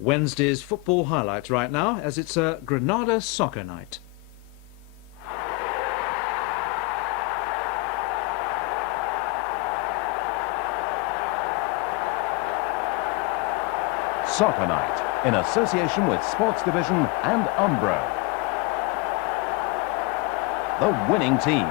Wednesday's football highlights right now, as it's a Granada soccer night. Soccer Night, in association with Sports Division and Umbro. The winning team.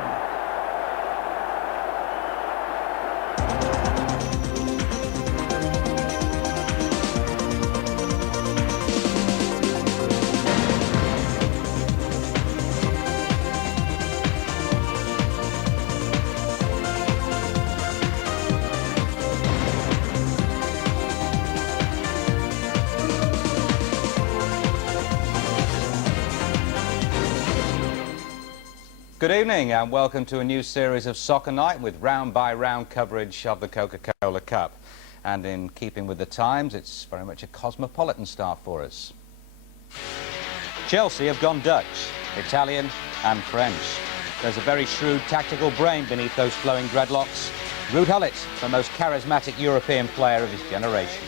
Good evening and welcome to a new series of Soccer Night with round-by-round coverage of the Coca Cola Cup. And in keeping with the times, it's very much a cosmopolitan start for us. Chelsea have gone Dutch, Italian and French. There's a very shrewd tactical brain beneath those flowing dreadlocks. RUUD GULLIT, the most charismatic European player of his generation.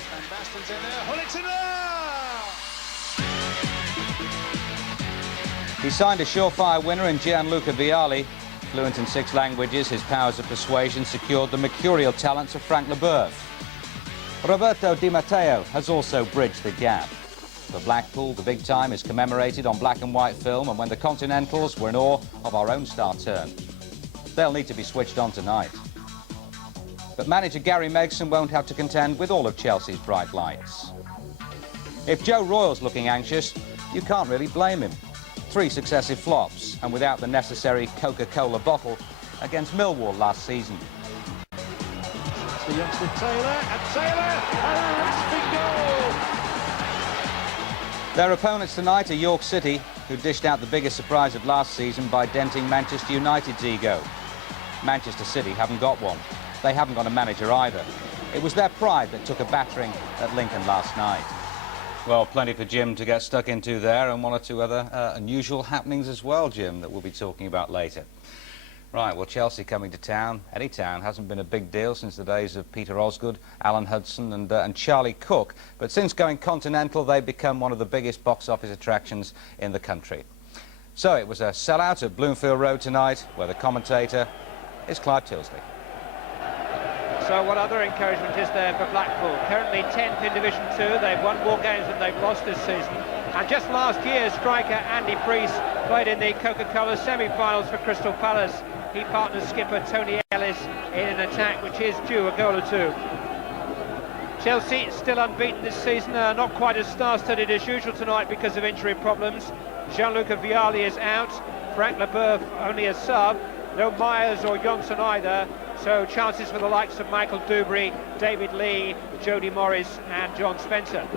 He signed a surefire winner in Gianluca Vialli. Fluent in 6 languages, his powers of persuasion secured the mercurial talents of Frank Leboeuf. Roberto Di Matteo has also bridged the gap. For Blackpool, the big time is commemorated on black and white film, and when the Continentals were in awe of our own star turn. They'll need to be switched on tonight. But manager Gary Megson won't have to contend with all of Chelsea's bright lights. If Joe Royle's looking anxious, you can't really blame him. 3 successive flops, and without the necessary Coca-Cola bottle against Millwall last season. It's the youngster Taylor, and a rasping goal! Their opponents tonight are York City, who dished out the biggest surprise of last season by denting Manchester United's ego. Manchester City haven't got one. They haven't got a manager either. It was their pride that took a battering at Lincoln last night. Well, plenty for Jim to get stuck into there, and 1 or 2 other unusual happenings as well, Jim, that we'll be talking about later. Right, well, Chelsea coming to town, any town, hasn't been a big deal since the days of Peter Osgood, Alan Hudson and Charlie Cook. But since going continental, they've become one of the biggest box office attractions in the country. So it was a sellout at Bloomfield Road tonight, where the commentator is Clive Tyldesley. So what other encouragement is there for Blackpool? Currently 10th in Division 2. They've won more games than they've lost this season. And just last year, striker Andy Priest played in the Coca Cola semi-finals for Crystal Palace. He partners skipper Tony Ellis in an attack which is due a goal or 2. Chelsea still unbeaten this season, not quite as star-studded as usual tonight because of injury problems. Gianluca Vialli is out, Frank Leboeuf only a sub, no Myers or Johnson either. So chances for the likes of Michael Dubry, David Lee, Jody Morris and John Spencer.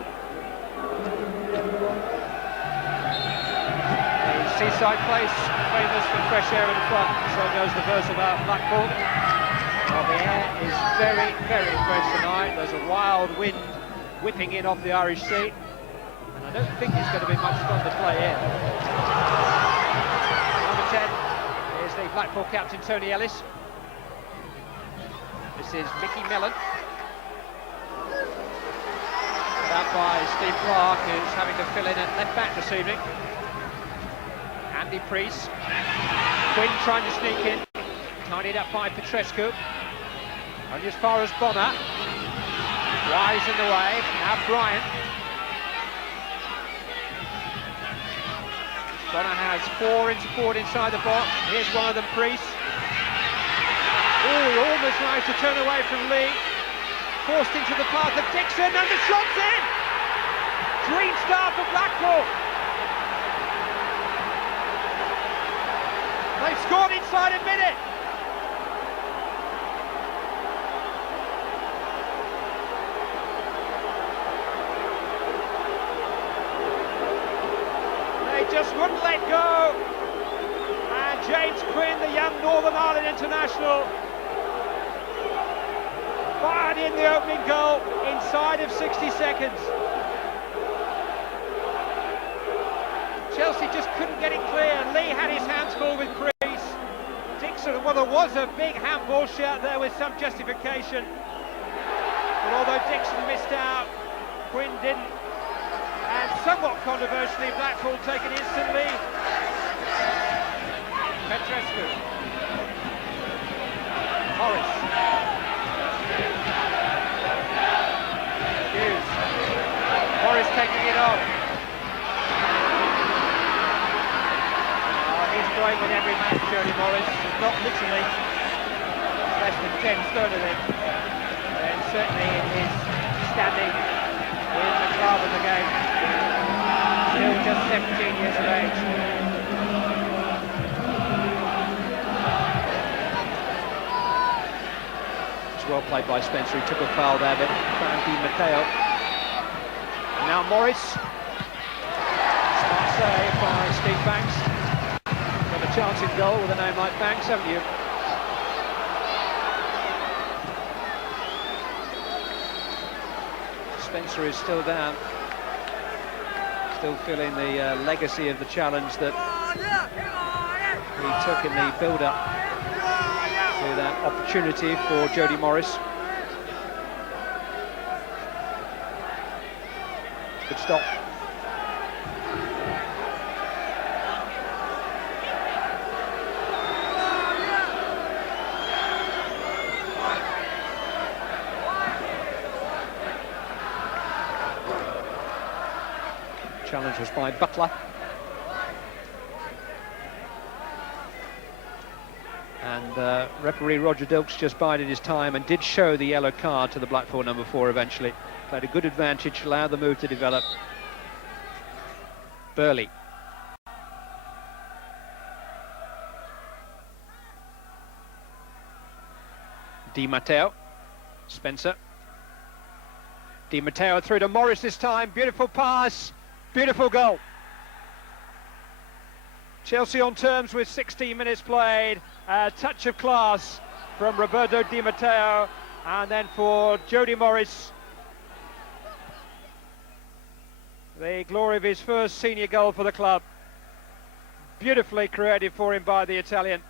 The seaside place, famous for fresh air in front, so goes the verse about Blackpool. Well, the air is very, very fresh tonight. There's a wild wind whipping in off the Irish Sea, and I don't think it's going to be much fun to play in. Number 10 is the Blackpool captain, Tony Ellis. This is Mickey Mellon. Out by Steve Clark, who's having to fill in at left back this evening. Andy Priest. Quinn trying to sneak in. Tidied up by Petrescu. Only as far as Bonner. Wise in the way. Now Bryant. Bonner has 4 into forward inside the box. Here's one of them, Priest. Oh, he almost managed to turn away from Lee. Forced into the path of Dixon, and the shot's in! Dream start for Blackpool. They've scored inside a minute. They just wouldn't let go. And James Quinn, the young Northern Ireland international, fired in the opening goal inside of 60 seconds. Chelsea just couldn't get it clear. Lee had his hands full with Priest. Dixon, well, there was a big handball shot there with some justification. But although Dixon missed out, Quinn didn't. And somewhat controversially, Blackpool take an instant lead. Petrescu. Morris. Hughes. Morris taking it on. He's great with every match, Jody Morris. Not literally less than 10 stone of him. And certainly in his standing in the club of the game. Still just 17 years of age. It's well played by Spencer. He took a foul there, but found Di Matteo. And now Morris. Smart save by Steve Banks. Got a chance in goal with a name like Banks, haven't you? Spencer is still down. Still feeling the legacy of the challenge that he took in the build-up to that opportunity for Jody Morris. Good stop. Challenge was by Butler. And referee Roger Dilkes just bided his time and did show the yellow card to the Blackpool number 4 eventually. Played a good advantage, allowed the move to develop. Burley. Di Matteo. Spencer. Di Matteo through to Morris this time. Beautiful pass. Beautiful goal. Chelsea on terms with 16 minutes played. A touch of class from Roberto Di Matteo, and then for Jody Morris, the glory of his first senior goal for the club. Beautifully created for him by the Italian.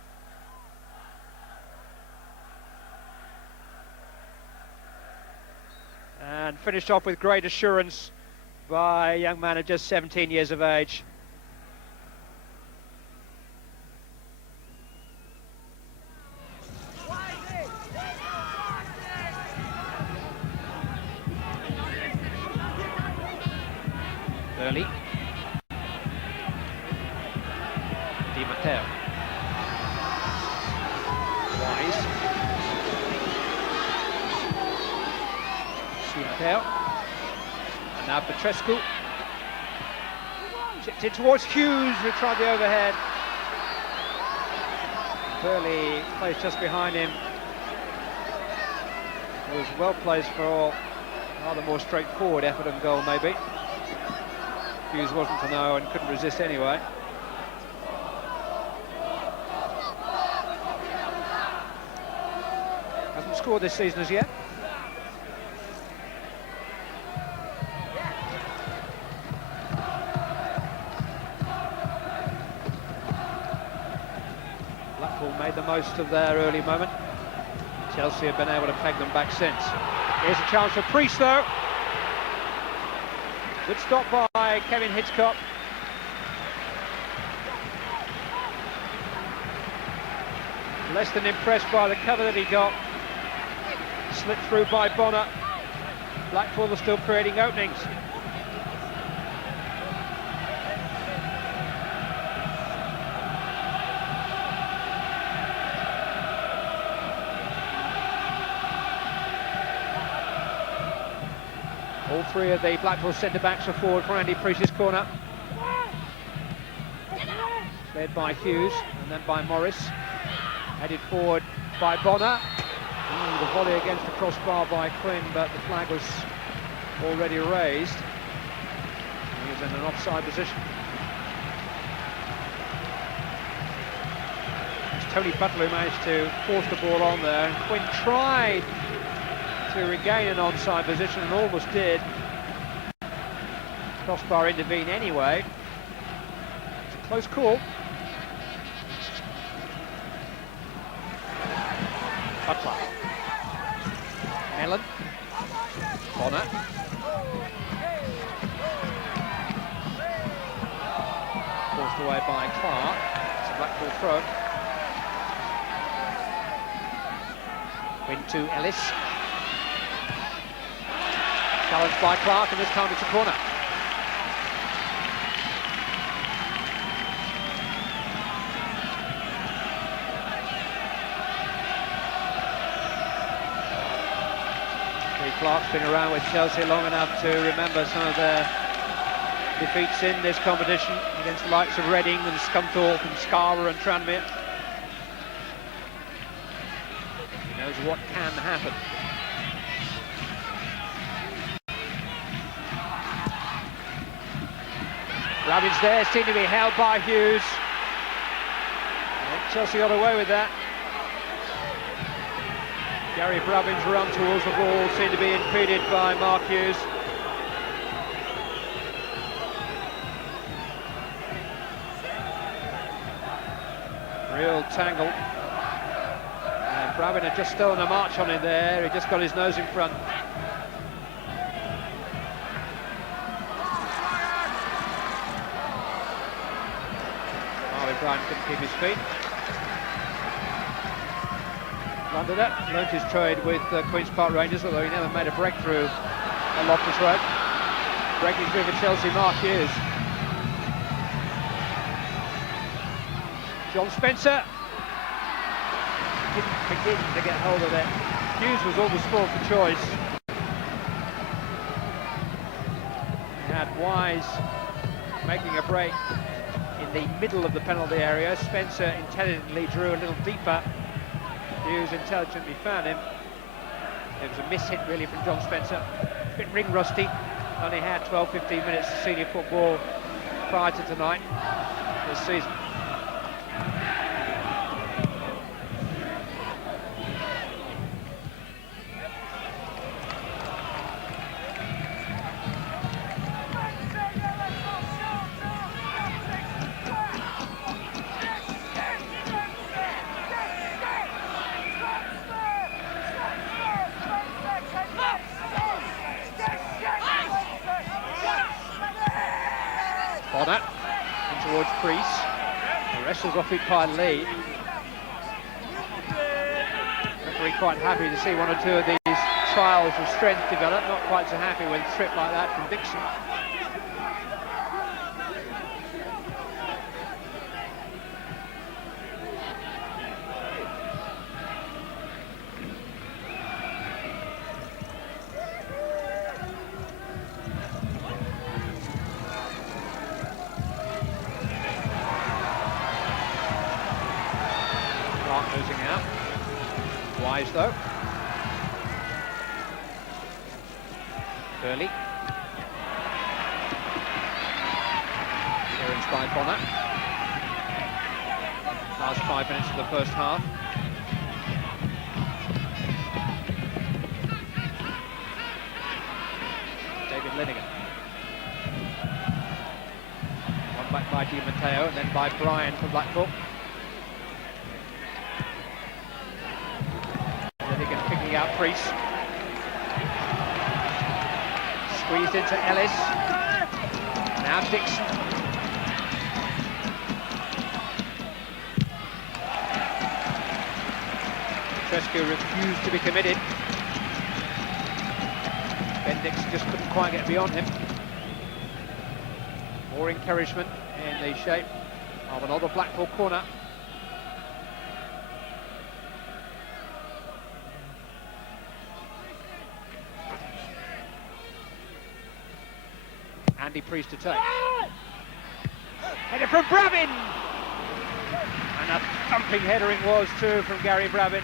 And finished off with great assurance by a young man of just 17 years of age. Burley. Di Matteo. Wise. Di Matteo. And now Petrescu. Chipped in towards Hughes, who tried the overhead. Burley placed just behind him. It was well placed for rather more straightforward effort and goal, maybe. Hughes wasn't to know and couldn't resist anyway. Hasn't scored this season as yet. Blackpool made the most of their early moment. Chelsea have been able to peg them back since. Here's a chance for Priest though. Good stop by Kevin Hitchcock. Less than impressed by the cover that he got. Slipped through by Bonner. Blackpool are still creating openings. All three of the Blackpool centre-backs are forward for Andy Priest's corner. Led by Hughes and then by Morris. Headed forward by Bonner. The volley against the crossbar by Quinn, but the flag was already raised. He was in an offside position. It's Tony Butler who managed to force the ball on there, and Quinn tried to regain an onside position and almost did. Crossbar intervened anyway. It's a close call. Butler. Mellon. Bonner. Tossed away by Clark. It's a Blackpool throw. Quinn to Ellis. Challenged by Clark, and this time it's a corner. Clark's been around with Chelsea long enough to remember some of their defeats in this competition against the likes of Reading and Scunthorpe and Scarborough and Tranmere. He knows what can happen. Rabin's there, seemed to be held by Hughes. And Chelsea got away with that. Gary Brabin's run towards the ball seemed to be impeded by Mark Hughes. Real tangle. And Brabin had just stolen a march on him there. He just got his nose in front. Marley Bryan couldn't keep his feet. Londoner learnt his trade with Queen's Park Rangers, although he never made a breakthrough on Loftus Road. Breaking through for Chelsea, Mark Hughes. John Spencer didn't begin to get hold of it. Hughes was almost sport for choice. He had Wise making a break in the middle of the penalty area. Spencer intelligently drew a little deeper. Hughes intelligently found him. It was a miss-hit really from John Spencer. A bit ring rusty. Only had 12-15 minutes of senior football prior to tonight, this season. Bonner in towards Priest. The wrestles off it by Lee. Referee quite happy to see one or two of these trials of strength develop. Not quite so happy with a trip like that from Dixon. Losing out. Wise though. Early. Clearance by Bonner. Last 5 minutes of the first half. David Linnigan. One back by Di Matteo and then by Bryan for Blackpool. Picking out Priest. Squeezed into Ellis. Now Dixon. Petrescu refused to be committed. Ben Dixon just couldn't quite get beyond him. More encouragement in the shape of another Blackpool corner. Andy Priest to take. Header from Brabin! And a thumping header it was too from Gary Brabin.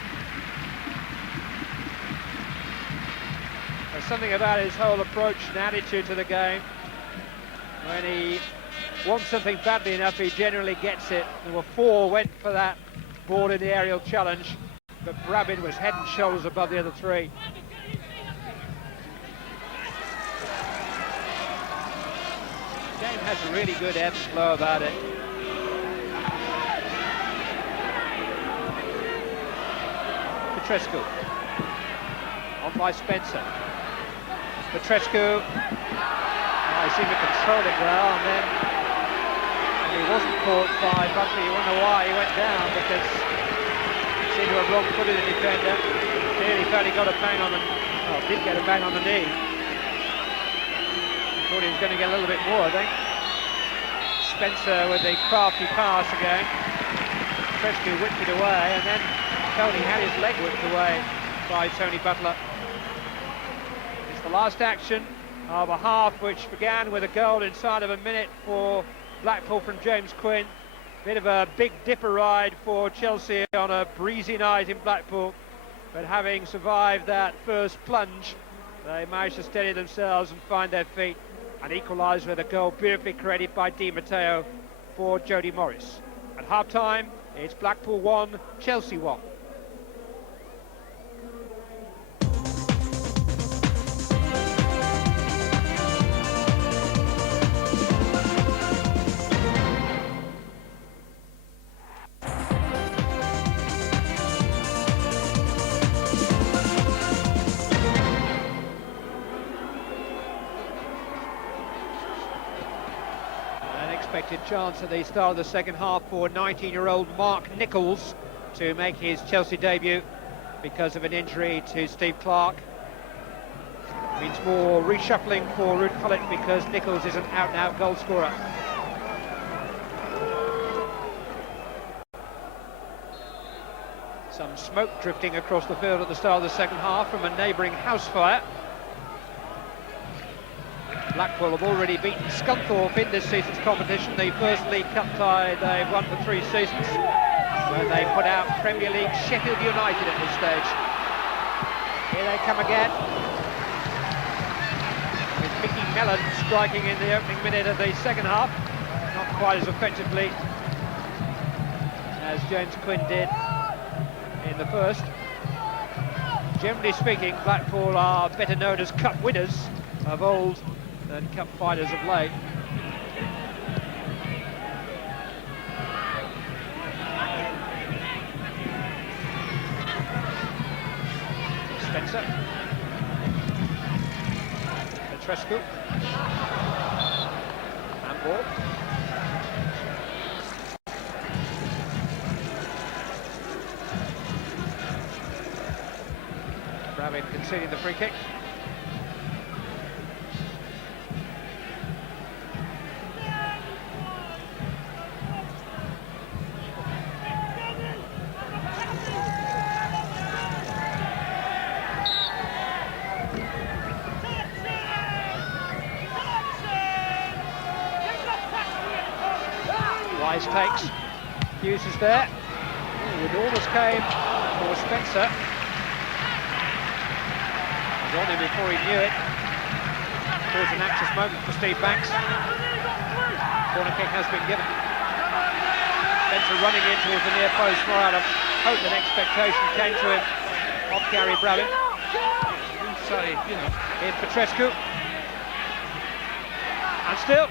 There's something about his whole approach and attitude to the game. When he wants something badly enough, he generally gets it. There were 4 went for that ball in the aerial challenge, but Brabin was head and shoulders above the other 3. The game has a really good ebb and flow about it. Petrescu. On by Spencer. Petrescu. He seemed to control it well, and then And he wasn't caught by Buckley. You wonder why he went down, because he seemed to have wrong-footed the defender. Clearly felt he got a bang on the... well, did get a bang on the knee. Thought he was going to get a little bit more, I think. Spencer with the crafty pass again. Petrescu whipped it away, and then felt he had his leg whipped away by Tony Butler. It's the last action of a half which began with a goal inside of a minute for Blackpool from James Quinn. Bit of a big dipper ride for Chelsea on a breezy night in Blackpool, but having survived that first plunge, they managed to steady themselves and find their feet and equalise with a goal beautifully created by Di Matteo for Jody Morris. At half-time, it's Blackpool 1, Chelsea 1. Chance at the start of the second half for 19-year-old Mark Nichols to make his Chelsea debut because of an injury to Steve Clarke. Means more reshuffling for RUUD GULLIT because Nichols is an out-and-out goal scorer. Some smoke drifting across the field at the start of the second half from a neighbouring house fire. Blackpool have already beaten Scunthorpe in this season's competition, the first League Cup tie they've won for 3 seasons, when they put out Premier League Sheffield United at this stage. Here they come again, with Mickey Mellon striking in the opening minute of the second half, not quite as effectively as James Quinn did in the first. Generally speaking, Blackpool are better known as cup winners of old than cup fighters of late. Spencer. Petrescu. Handball. Bravin conceding the free kick. Takes. Hughes is there. It almost came for Spencer. He was on him before he knew it. Caused an anxious moment for Steve Banks. Corner kick has been given. Spencer running in towards the near post, more out of hope than expectation came to him off Gary Brabin. Inside, in Petrescu. And still.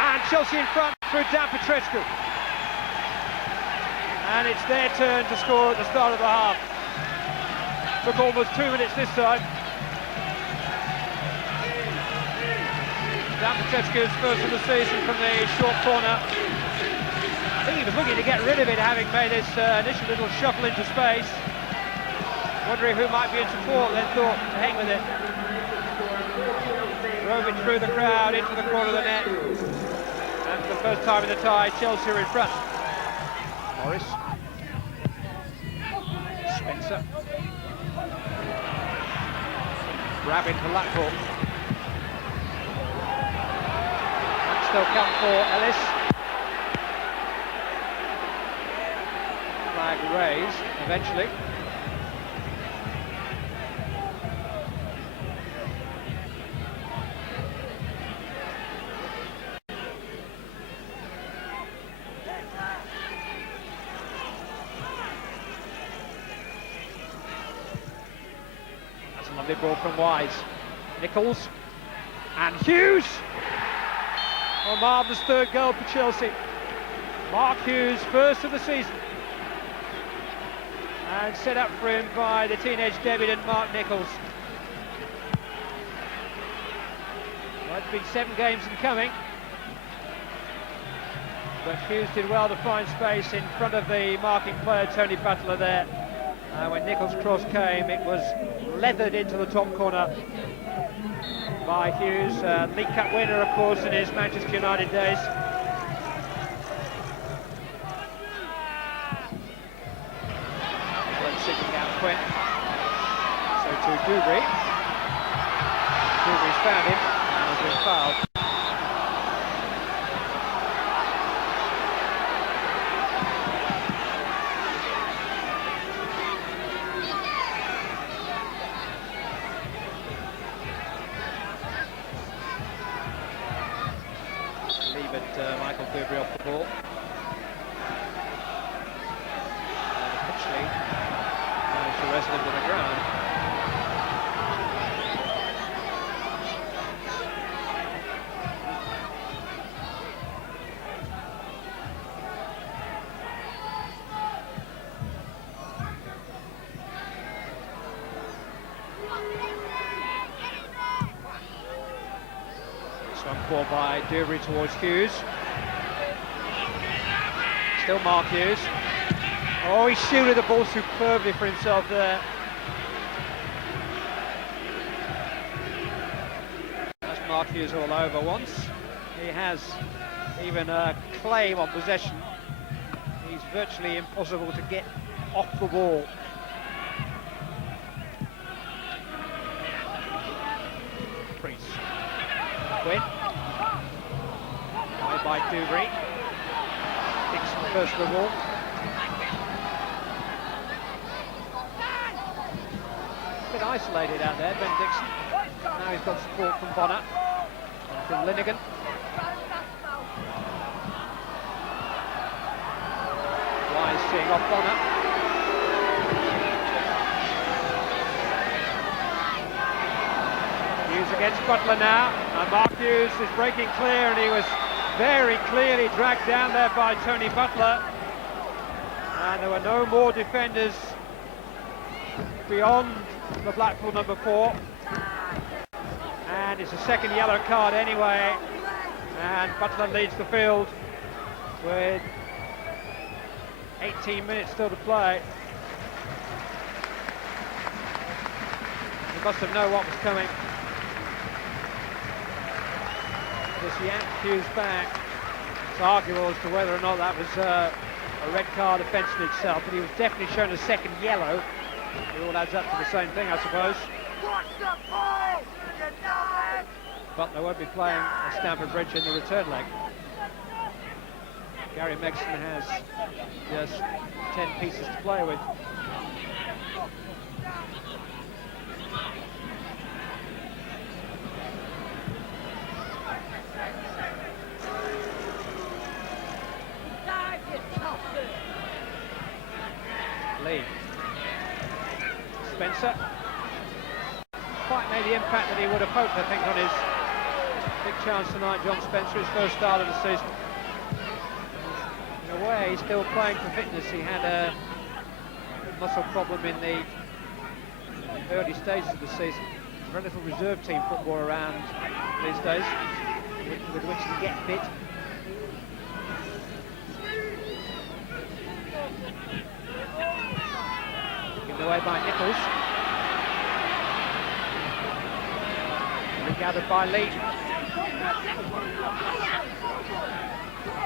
And Chelsea in front through Dan Petrescu. And it's their turn to score at the start of the half. Took almost 2 minutes this time. Dan Petrescu's first of the season from the short corner. I think he was looking to get rid of it, having made this initial little shuffle into space. Wondering who might be in support, then thought, to hang with it. Drove it through the crowd into the corner of the net. And for the first time in the tie, Chelsea are in front. Morris. Spencer. Rabin for Blackpool. Still come for Ellis. Flag raised eventually. Ball from Wise. Nichols and Hughes. A marvellous third goal for Chelsea. Mark Hughes, first of the season, and set up for him by the teenage debutant Mark Nichols. Well, it's been 7 games in coming. But Hughes did well to find space in front of the marking player, Tony Butler, there. When Nichols' cross came, it was leathered into the top corner by Hughes. League Cup winner, of course, in his Manchester United days. Signaling out Quinn. So to Dubry. Dubry's found him and has been fouled. Leave it, Michael Dubry off the ball. Actually, managed to wrestle him to the ground. Swung ball by Dubry towards Hughes. Still Mark Hughes. Oh, he shielded the ball superbly for himself there. That's Mark Hughes all over once. He has even a claim on possession. He's virtually impossible to get off the ball. Priest. Quinn. Away by Dubry. Dixon first of the ball. Bit isolated out there, Ben Dixon. Now he's got support from Bonner and from Linnigan. Wise seeing off Bonner. Hughes against Butler now. And Mark Hughes is breaking clear, and he was very clearly dragged down there by Tony Butler. And there were no more defenders beyond the Blackpool number 4, and it's a second yellow card anyway, and Butler leads the field with 18 minutes still to play. He must have known what was coming. Just yanked Hughes back. It's arguable as to whether or not that was a red card offence in itself, but he was definitely shown a second yellow. It all adds up to the same thing, I suppose. Butler won't be playing at Stamford Bridge in the return leg. Gary Megson has just 10 pieces to play with. Lee. Spencer. Quite made the impact that he would have hoped, I think, on his big chance tonight, John Spencer, his first start of the season. In a way, he's still playing for fitness. He had a muscle problem in the early stages of the season. There's very little reserve team football around these days with which to get fit. Given away by Nichols. Gathered by Lee.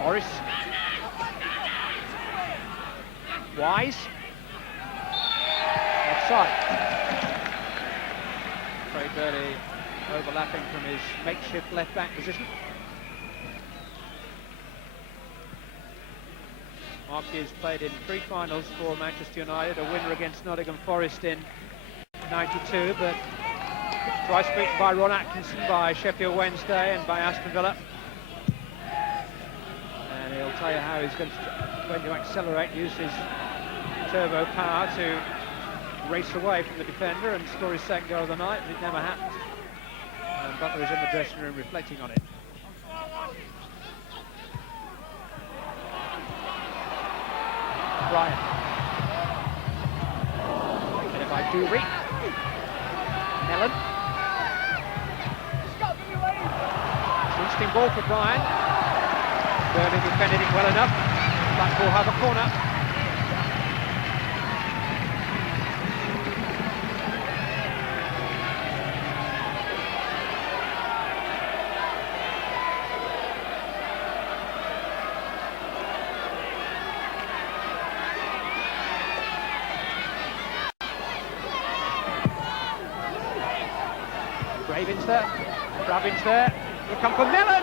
Morris. Wise. Offside. Craig Burley overlapping from his makeshift left-back position. Mark Hughes played in 3 finals for Manchester United, a winner against Nottingham Forest in '92, but twice beaten by Ron Atkinson, by Sheffield Wednesday and by Aston Villa. And he'll tell you how he's going to accelerate, use his turbo power to race away from the defender and score his second goal of the night, but it never happened. And Butler is in the dressing room reflecting on it. Ryan. Headed by Dubry. Mellon. Interesting ball for Brian. Burnley defended it well enough. Blackpool have a corner. Raven's there, Ravin's there, he'll come for Mellon!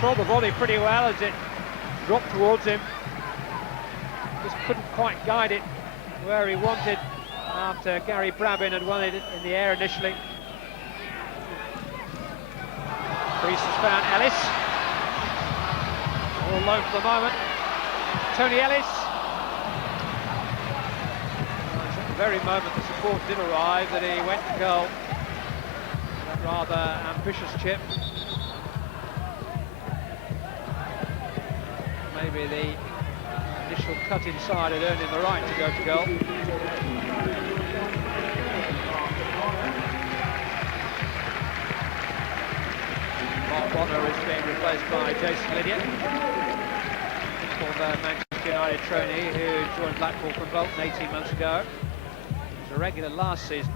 Saw the volley pretty well as it dropped towards him. Just couldn't quite guide it where he wanted after Gary Brabin had won it in the air initially. Priest has found Ellis. All alone for the moment. Tony Ellis. At the very moment the support did arrive that he went to goal. That rather ambitious chip. Maybe the initial cut inside had earned him the right to go to goal. Mark Bonner is being replaced by Jason Lydiard, former Manchester United trainee who joined Blackpool from Bolton 18 months ago. He was a regular last season.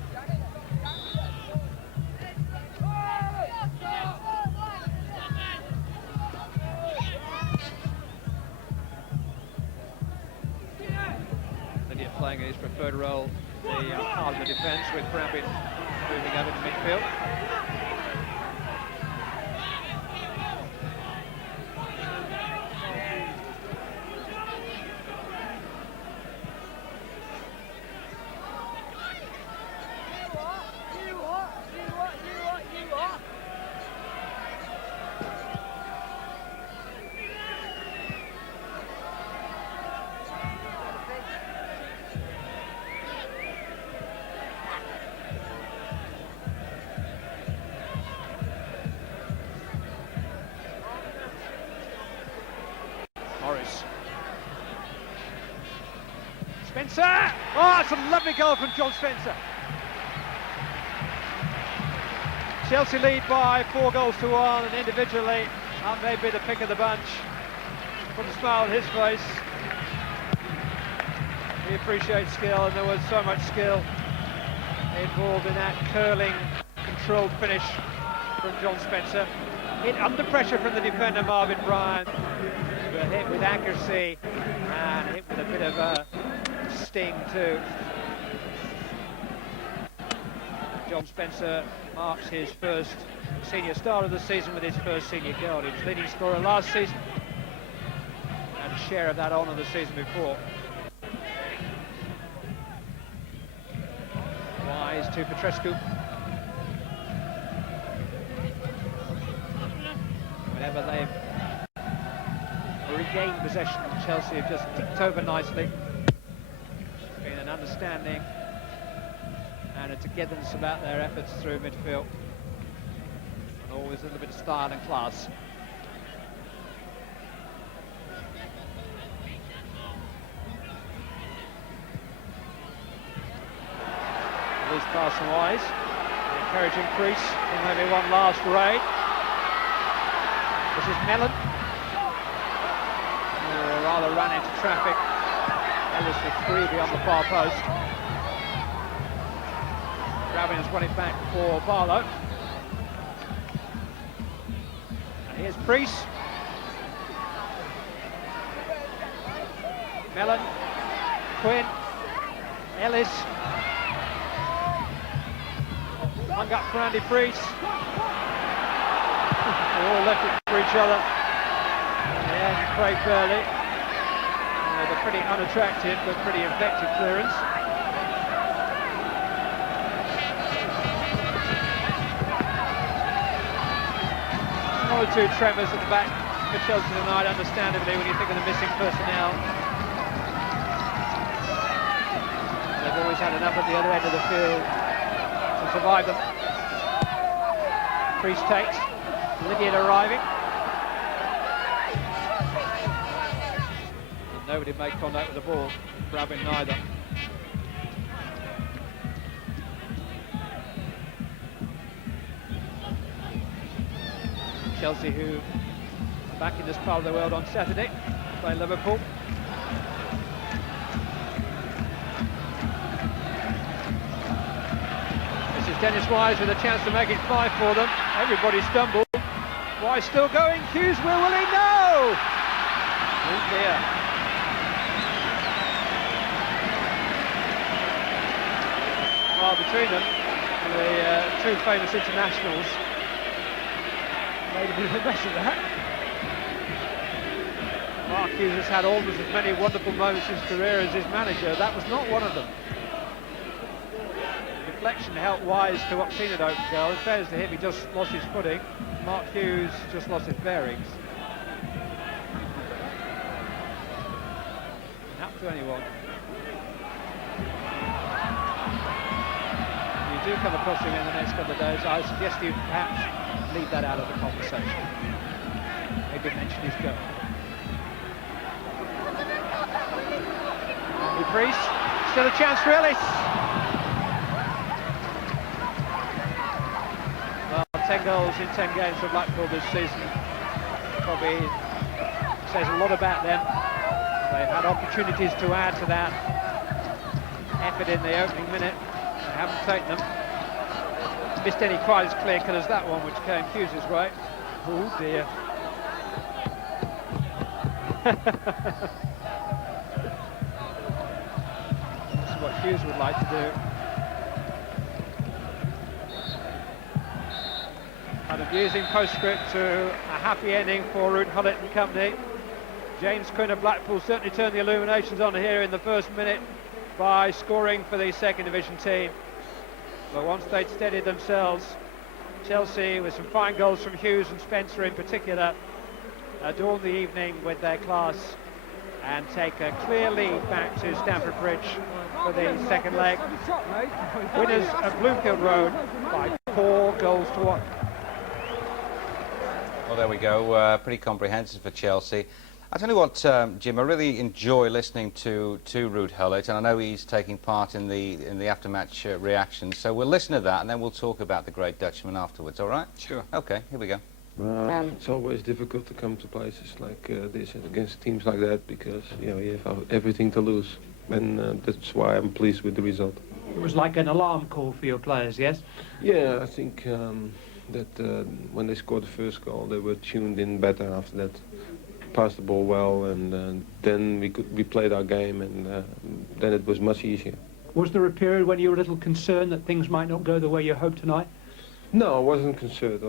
Playing his preferred role, the heart of the defence, with Brabin moving over to midfield. Spencer! Oh, it's a lovely goal from John Spencer. Chelsea lead by 4-1, and individually, that may be the pick of the bunch. Put a smile on his face. He appreciates skill, and there was so much skill involved in that curling, controlled finish from John Spencer. Hit under pressure from the defender Marvin Bryan, but hit with accuracy and hit with a bit of a sting too. John Spencer marks his first senior start of the season with his first senior goal. He was leading scorer last season and a share of that honour the season before. Wise to Petrescu. Whenever they've regained possession, Chelsea have just ticked over nicely. Been an understanding and a togetherness about their efforts through midfield, and always a little bit of style and class. Loose pass from Wise, an encouraging crease in maybe one last raid. This is Mellon, or rather ran into traffic. Ellis with 3 beyond the far post. Brabin has won it back for Barlow. And here's Priest. Mellon, Quinn, Ellis. Hung up for Andy Priest. They all left it for each other. And Craig Burley. They're pretty unattractive, but pretty effective clearance. One or two tremors at the back for Chelsea tonight, understandably, when you think of the missing personnel. They've always had enough at the other end of the field to survive them. Priest takes, Lydiard arriving. Nobody made contact with the ball, Brabin neither. Chelsea, who are back in this part of the world on Saturday, play Liverpool. This is Dennis Wise with a chance to make it 5 for them. Everybody stumbled. Wise still going. Hughes will he? No! Oh dear. Well, between them, the two famous internationals made a bit of a mess of that. Mark Hughes has had almost as many wonderful moments in his career as his manager. That was not one of them. Deflection helped Wise to what seemed an open goal. In fairness to him, he just lost his footing. Mark Hughes just lost his bearings. Not to anyone. If you do come across him in the next couple of days, I suggest you perhaps leave that out of the conversation. Maybe mention his goal. Andy Priest, still a chance for Ellis. Well, 10 goals in 10 games for Blackpool this season probably says a lot about them. They've had opportunities to add to that effort in the opening minute. They haven't taken them. Missed any quite as clear cut as that one, which came Hughes' way. Oh dear. This is what Hughes would like to do. An amusing postscript to a happy ending for RUUD, GULLIT and company. James Quinn of Blackpool certainly turned the illuminations on here in the first minute by scoring for the second division team. But once they'd steadied themselves, Chelsea, with some fine goals from Hughes and Spencer in particular, adorned the evening with their class and take a clear lead back to Stamford Bridge for the second leg. Winners at Bloomfield Road by 4 goals to 1. Well, there we go. Pretty comprehensive for Chelsea. I tell you what, Jim, I really enjoy listening to RUUD GULLIT, and I know he's taking part in the after-match reactions. So we'll listen to that, and then we'll talk about the great Dutchman afterwards. All right? Sure. Okay, here we go. It's always difficult to come to places like this and against teams like that because you have everything to lose, and that's why I'm pleased with the result. It was like an alarm call for your players, yes? Yeah, I think that when they scored the first goal, they were tuned in better after that. Passed the ball well, and then we played our game, and then it was much easier. Was there a period when you were a little concerned that things might not go the way you hoped tonight? No, I wasn't concerned,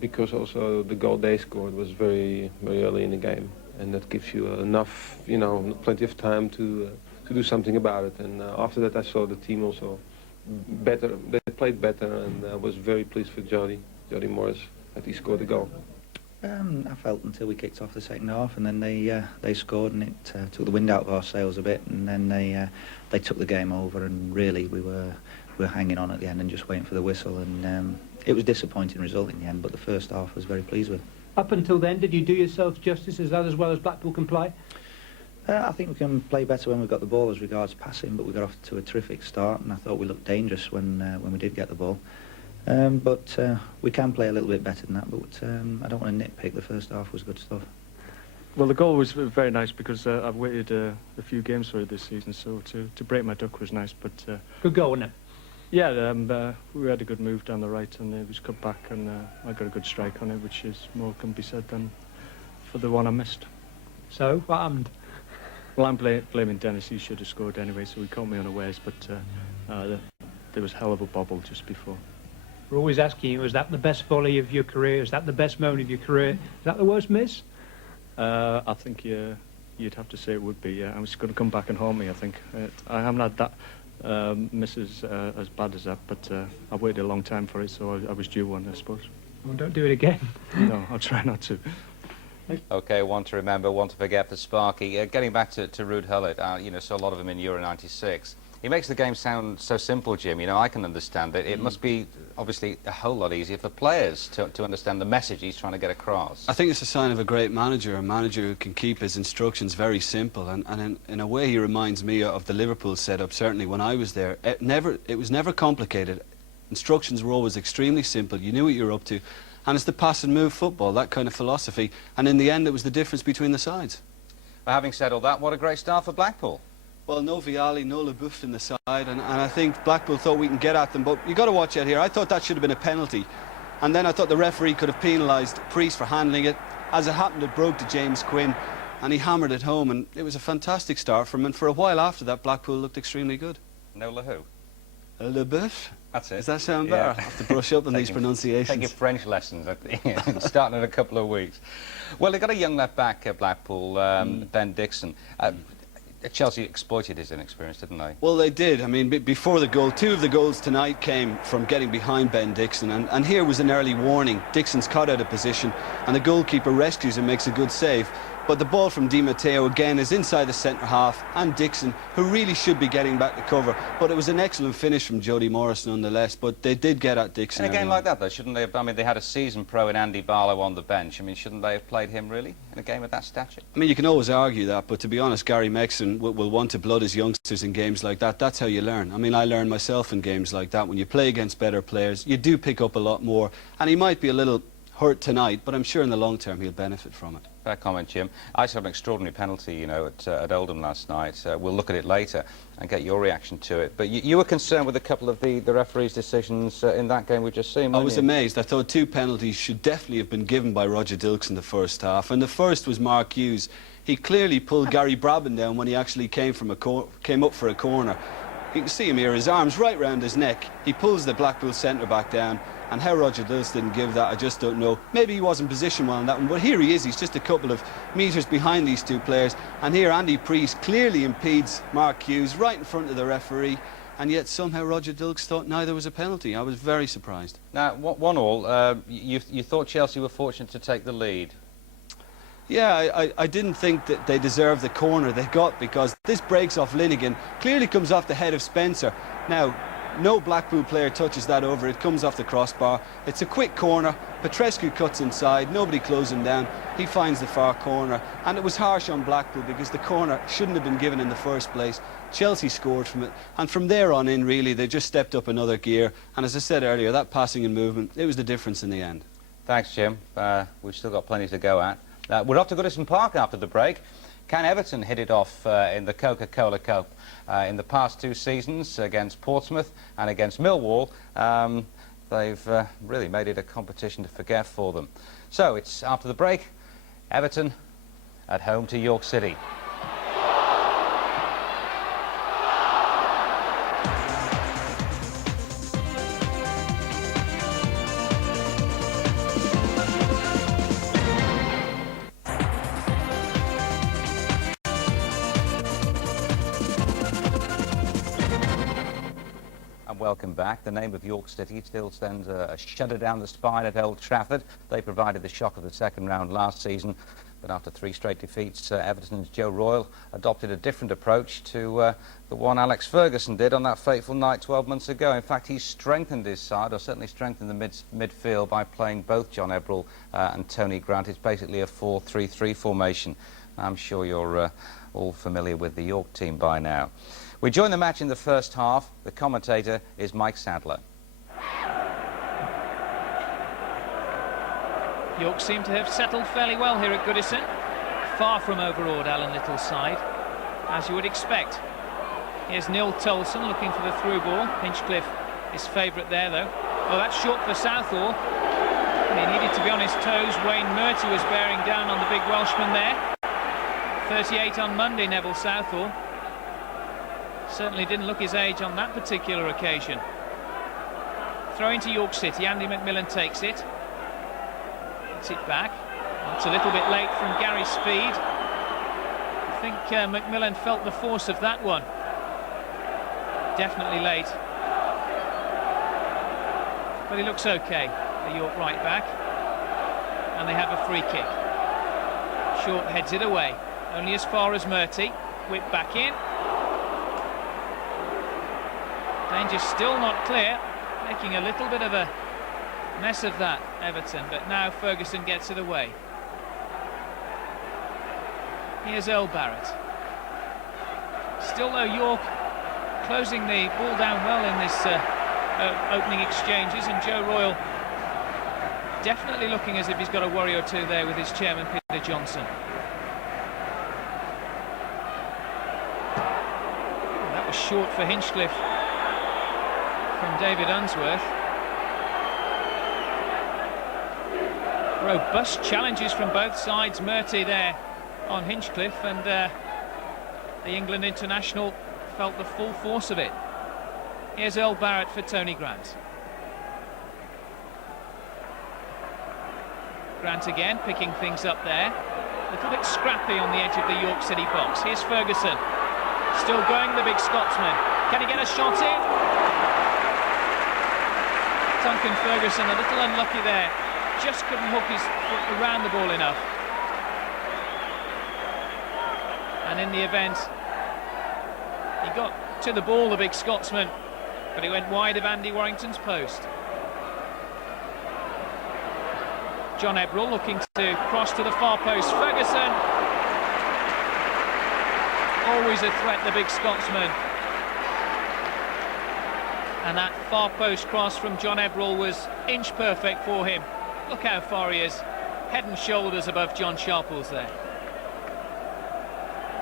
because also the goal they scored was very, very early in the game, and that gives you enough, plenty of time to do something about it. And after that, I saw the team also better. They played better, and I was very pleased for Jody Morris that he scored the goal. I felt until we kicked off the second half, and then they scored, and it took the wind out of our sails a bit, and then they took the game over, and really we were hanging on at the end and just waiting for the whistle, and it was a disappointing result in the end, but the first half I was very pleased with. Up until then, did you do yourselves justice as well as Blackpool can play? I think we can play better when we've got the ball as regards passing, but we got off to a terrific start, and I thought we looked dangerous when we did get the ball. But we can play a little bit better than that, but I don't want to nitpick. The first half was good stuff. Well, the goal was very nice because I've waited a few games for it this season, so to break my duck was nice. But good goal, wasn't it? Yeah, we had a good move down the right, and it was cut back, and I got a good strike on it, which is more can be said than for the one I missed. So, what happened? Well, I'm blaming Dennis. He should have scored anyway, so he caught me unawares, but there was a hell of a bobble just before. We're always asking you, is that the best volley of your career? Is that the best moment of your career? Is that the worst miss? I think you'd have to say it would be, yeah. I was going to come back and haunt me, I think. I haven't had that misses as bad as that, but I waited a long time for it, so I was due one, I suppose. Well, don't do it again. No, I'll try not to. Okay, one to remember, one to forget for Sparky. Getting back to RUUD GULLIT, saw a lot of them in Euro 96. He makes the game sound so simple, Jim. I can understand it. It must be, obviously, a whole lot easier for players to understand the message he's trying to get across. I think it's a sign of a great manager, a manager who can keep his instructions very simple. And in a way, he reminds me of the Liverpool setup, certainly when I was there. It was never complicated. Instructions were always extremely simple. You knew what you were up to. And it's the pass and move football, that kind of philosophy. And in the end, it was the difference between the sides. Well, having said all that, what a great start for Blackpool. Well, no Vialli, no Leboeuf in the side, and I think Blackpool thought we can get at them, but you got to watch out here. I thought that should have been a penalty, and then I thought the referee could have penalised Priest for handling it. As it happened, it broke to James Quinn, and he hammered it home, and it was a fantastic start for him, and for a while after that, Blackpool looked extremely good. No Lehou. Leboeuf? That's it. Does that sound better? I have to brush up on these pronunciations. Take your French lessons, starting in a couple of weeks. Well, they've got a young left-back at Blackpool, Ben Dixon. Chelsea exploited his inexperience, didn't they? Well, they did. I mean, before the goal, 2 of the goals tonight came from getting behind Ben Dixon, and here was an early warning. Dixon's caught out of position, and the goalkeeper rescues and makes a good save. But the ball from Di Matteo again is inside the centre half, and Dixon, who really should be getting back to cover. But it was an excellent finish from Jody Morris nonetheless, but they did get at Dixon. In a game like that, though, shouldn't they have, I mean, they had a seasoned pro in Andy Barlow on the bench. I mean, shouldn't they have played him, really, in a game of that stature? I mean, you can always argue that, but to be honest, Gary Mexon will want to blood his youngsters in games like that. That's how you learn. I mean, I learned myself in games like that. When you play against better players, you do pick up a lot more, and he might be a little hurt tonight, but I'm sure in the long term he'll benefit from it. Fair comment, Jim. I saw an extraordinary penalty, you know, at Oldham last night. We'll look at it later and get your reaction to it. But you were concerned with a couple of the referee's decisions in that game we've just seen, I was amazed. I thought 2 penalties should definitely have been given by Roger Dilkes in the first half. And the first was Mark Hughes. He clearly pulled Gary Brabham down when he actually came up for a corner. You can see him here, his arms right round his neck. He pulls the Blackpool centre-back down. And how Roger Dilkes didn't give that, I just don't know. Maybe he wasn't positioned well on that one, but here he is. He's just a couple of metres behind these 2 players. And here Andy Priest clearly impedes Mark Hughes right in front of the referee. And yet somehow Roger Dilkes thought neither was a penalty. I was very surprised. Now, 1-1, you thought Chelsea were fortunate to take the lead. Yeah, I didn't think that they deserved the corner they got, because this breaks off Linnigan, clearly comes off the head of Spencer. Now, no Blackpool player touches that over. It comes off the crossbar. It's a quick corner. Petrescu cuts inside. Nobody closed him down. He finds the far corner. And it was harsh on Blackpool because the corner shouldn't have been given in the first place. Chelsea scored from it. And from there on in, really, they just stepped up another gear. And as I said earlier, that passing and movement, it was the difference in the end. Thanks, Jim. We've still got plenty to go at. We're off to Goodison Park after the break. Can Everton hit it off in the Coca Cola Cup? In the past 2 seasons against Portsmouth and against Millwall, they've really made it a competition to forget for them. So it's after the break, Everton at home to York City. Welcome back. The name of York City still sends a shudder down the spine at Old Trafford. They provided the shock of the second round last season, but after 3 straight defeats, Everton's Joe Royle adopted a different approach to the one Alex Ferguson did on that fateful night 12 months ago. In fact, he strengthened his side, or certainly strengthened the midfield, by playing both John Ebrell and Tony Grant. It's basically a 4-3-3 formation. I'm sure you're all familiar with the York team by now. We join the match in the first half. The commentator is Mike Sadler. York seem to have settled fairly well here at Goodison. Far from overawed Alan Little's side, as you would expect. Here's Neil Tolson looking for the through ball. Hinchcliffe is favourite there, though. Oh, that's short for Southall. He needed to be on his toes. Wayne Murty was bearing down on the big Welshman there. 38 on Monday, Neville Southall. Certainly didn't look his age on that particular occasion. Throw into York City. Andy McMillan takes it. Gets it back. It's a little bit late from Gary Speed. I think McMillan felt the force of that one. Definitely late. But he looks okay, the York right back. And they have a free kick. Short heads it away. Only as far as Murty. Whip back in. Danger still not clear, making a little bit of a mess of that, Everton, but now Ferguson gets it away. Here's Earl Barrett. Still though, York closing the ball down well in this opening exchanges, and Joe Royle Definitely looking as if he's got a worry or two there with his chairman, Peter Johnson. That was short for Hinchcliffe from David Unsworth. Robust challenges from both sides. Murty there on Hinchcliffe, and the England international felt the full force of it. Here's Earl Barrett for Tony Grant. Grant again, picking things up there. A little bit scrappy on the edge of the York City box. Here's Ferguson. Still going, the big Scotsman. Can he get a shot in? Duncan Ferguson a little unlucky there. Just couldn't hook his foot around the ball enough. And in the event, he got to the ball, the big Scotsman, but he went wide of Andy Warrington's post. John Ebbrell looking to cross to the far post. Ferguson. Always a threat, the big Scotsman. And that far post cross from John Ebbrell was inch perfect for him. Look how far he is. Head and shoulders above John Sharples there.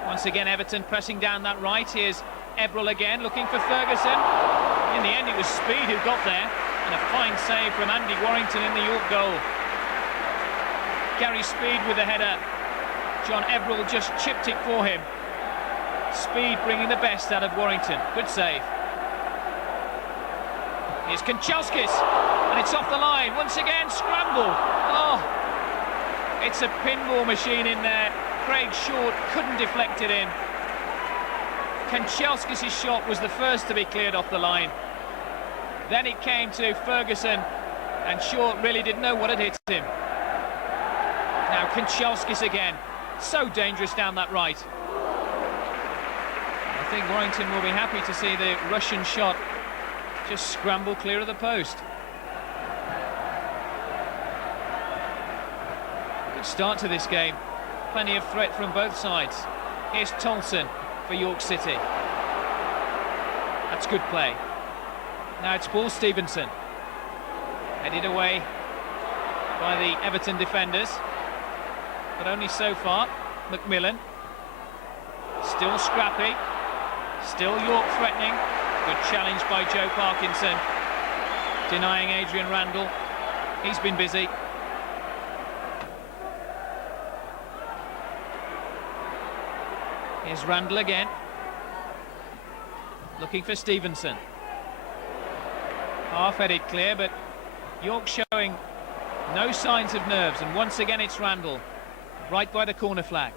Once again, Everton pressing down that right. Here's Ebbrell again, looking for Ferguson. In the end, it was Speed who got there. And a fine save from Andy Warrington in the York goal. Gary Speed with the header. John Ebbrell just chipped it for him. Speed bringing the best out of Warrington. Good save. Here's Kanchelskis, and it's off the line. Once again, scramble. Oh, it's a pinball machine in there. Craig Short couldn't deflect it in. Kanchelskis' shot was the first to be cleared off the line. Then it came to Ferguson, and Short really didn't know what had hit him. Now Kanchelskis again, so dangerous down that right. I think Warrington will be happy to see the Russian shot just scramble clear of the post. Good start to this game. Plenty of threat from both sides. Here's Tolson for York City. That's good play. Now it's Paul Stevenson. Headed away by the Everton defenders. But only so far. Macmillan. Still scrappy. Still York threatening. Good challenge by Joe Parkinson. Denying Adrian Randall. He's been busy. Here's Randall again. Looking for Stevenson. Half-headed clear, but York showing no signs of nerves. And once again it's Randall. Right by the corner flag.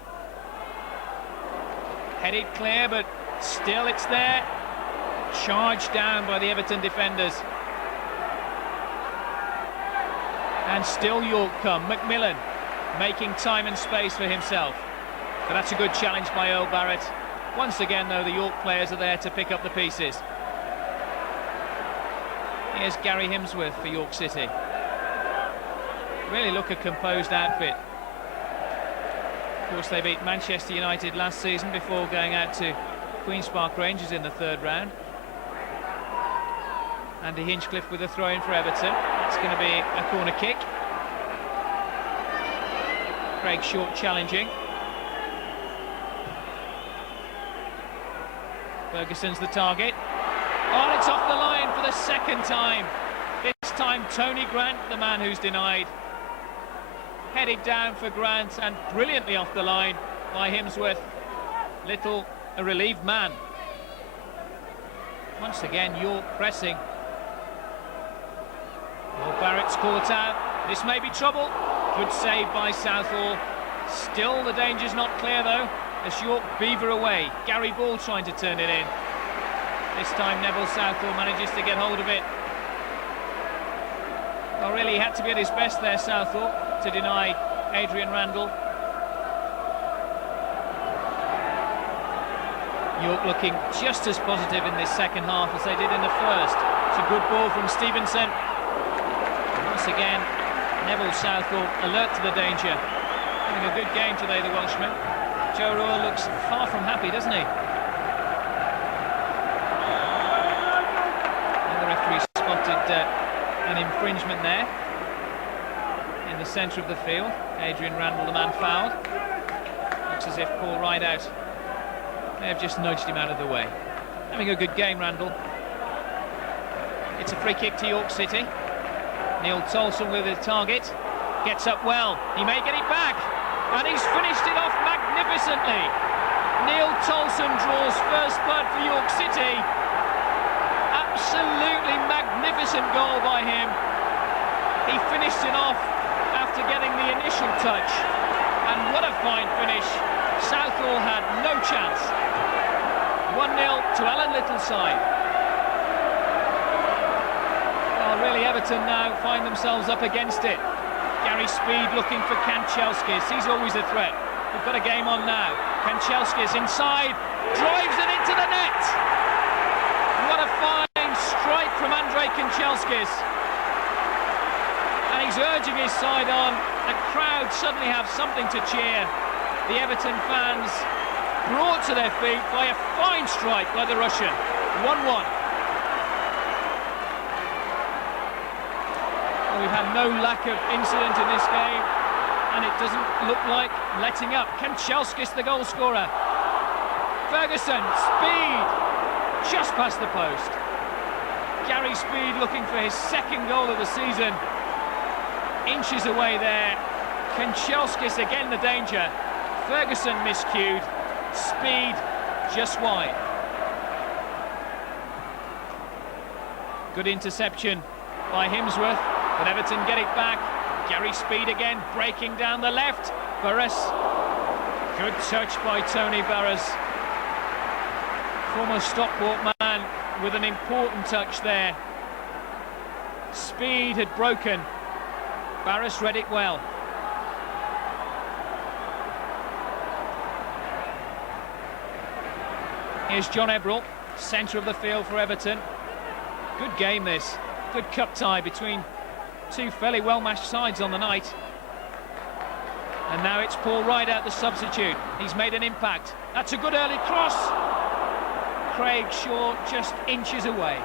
Headed clear, but still it's there. Charged down by the Everton defenders. And still York come. Macmillan making time and space for himself. But that's a good challenge by Earl Barrett. Once again, though, the York players are there to pick up the pieces. Here's Gary Hemsworth for York City. Really look a composed outfit. Of course, they beat Manchester United last season before going out to Queen's Park Rangers in the third round. Andy Hinchcliffe with a throw-in for Everton. It's going to be a corner kick. Craig Short challenging. Ferguson's the target. Oh, and it's off the line for the second time. This time Tony Grant, the man who's denied. Headed down for Grant and brilliantly off the line by Hemsworth. Little a relieved man. Once again York pressing. Well, Barrett's caught out. This may be trouble. Good save by Southall. Still the danger's not clear though, as York beaver away. Gary Ball trying to turn it in. This time Neville Southall manages to get hold of it. Well, really he had to be at his best there, Southall, to deny Adrian Randall. York looking just as positive in this second half as they did in the first. It's a good ball from Stevenson. Once again, Neville Southall alert to the danger. Having a good game today, the Welshman. Joe Royle looks far from happy, doesn't he? And the referee spotted an infringement there. in the centre of the field. Adrian Randall, the man fouled. Looks as if Paul Rideout may have just nudged him out of the way. Having a good game, Randall. It's a free kick to York City. Neil Tolson with his target. Gets up well. He may get it back. And he's finished it off magnificently. Neil Tolson draws first blood for York City. Absolutely magnificent goal by him. He finished it off after getting the initial touch. And what a fine finish. Southall had no chance. 1-0 to Alan Little's side. Well, really, Everton now find themselves up against it. Gary Speed looking for Kanchelskis. He's always a threat. We've got a game on now. Kanchelskis inside, drives it into the net. What a fine strike from Andrei Kanchelskis. And he's urging his side on. The crowd suddenly have something to cheer. The Everton fans brought to their feet by a fine strike by the Russian. 1-1. Well, we've had no lack of incident in this game, and it doesn't look like letting up. Kanchelskis, the goal scorer. Ferguson, Speed, just past the post. Gary Speed looking for his second goal of the season. Inches away there. Kanchelskis again the danger. Ferguson miscued. Speed just wide. Good interception by Hemsworth, but Everton get it back. Gary Speed again breaking down the left. Burris. Good touch by Tony Burris. Former Stockport man with an important touch there. Speed had broken. Barris read it well. Here's John Ebrell, centre of the field for Everton. Good game this. Good cup tie between two fairly well-matched sides on the night. And now it's Paul Rideout, the substitute. He's made an impact. That's a good early cross. Craig Shaw just inches away.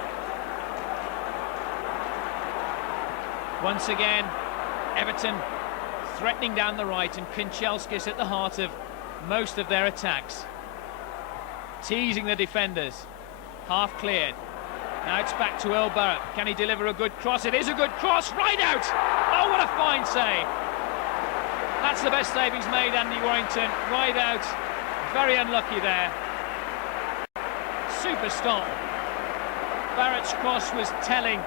Once again, Everton threatening down the right, and Kanchelskis at the heart of most of their attacks. Teasing the defenders. Half cleared. Now it's back to Earl Barrett. Can he deliver a good cross? It is a good cross. Rideout! Oh, what a fine save. That's the best save he's made, Andy Warrington. Rideout, very unlucky there. Super stop. Barrett's cross was telling.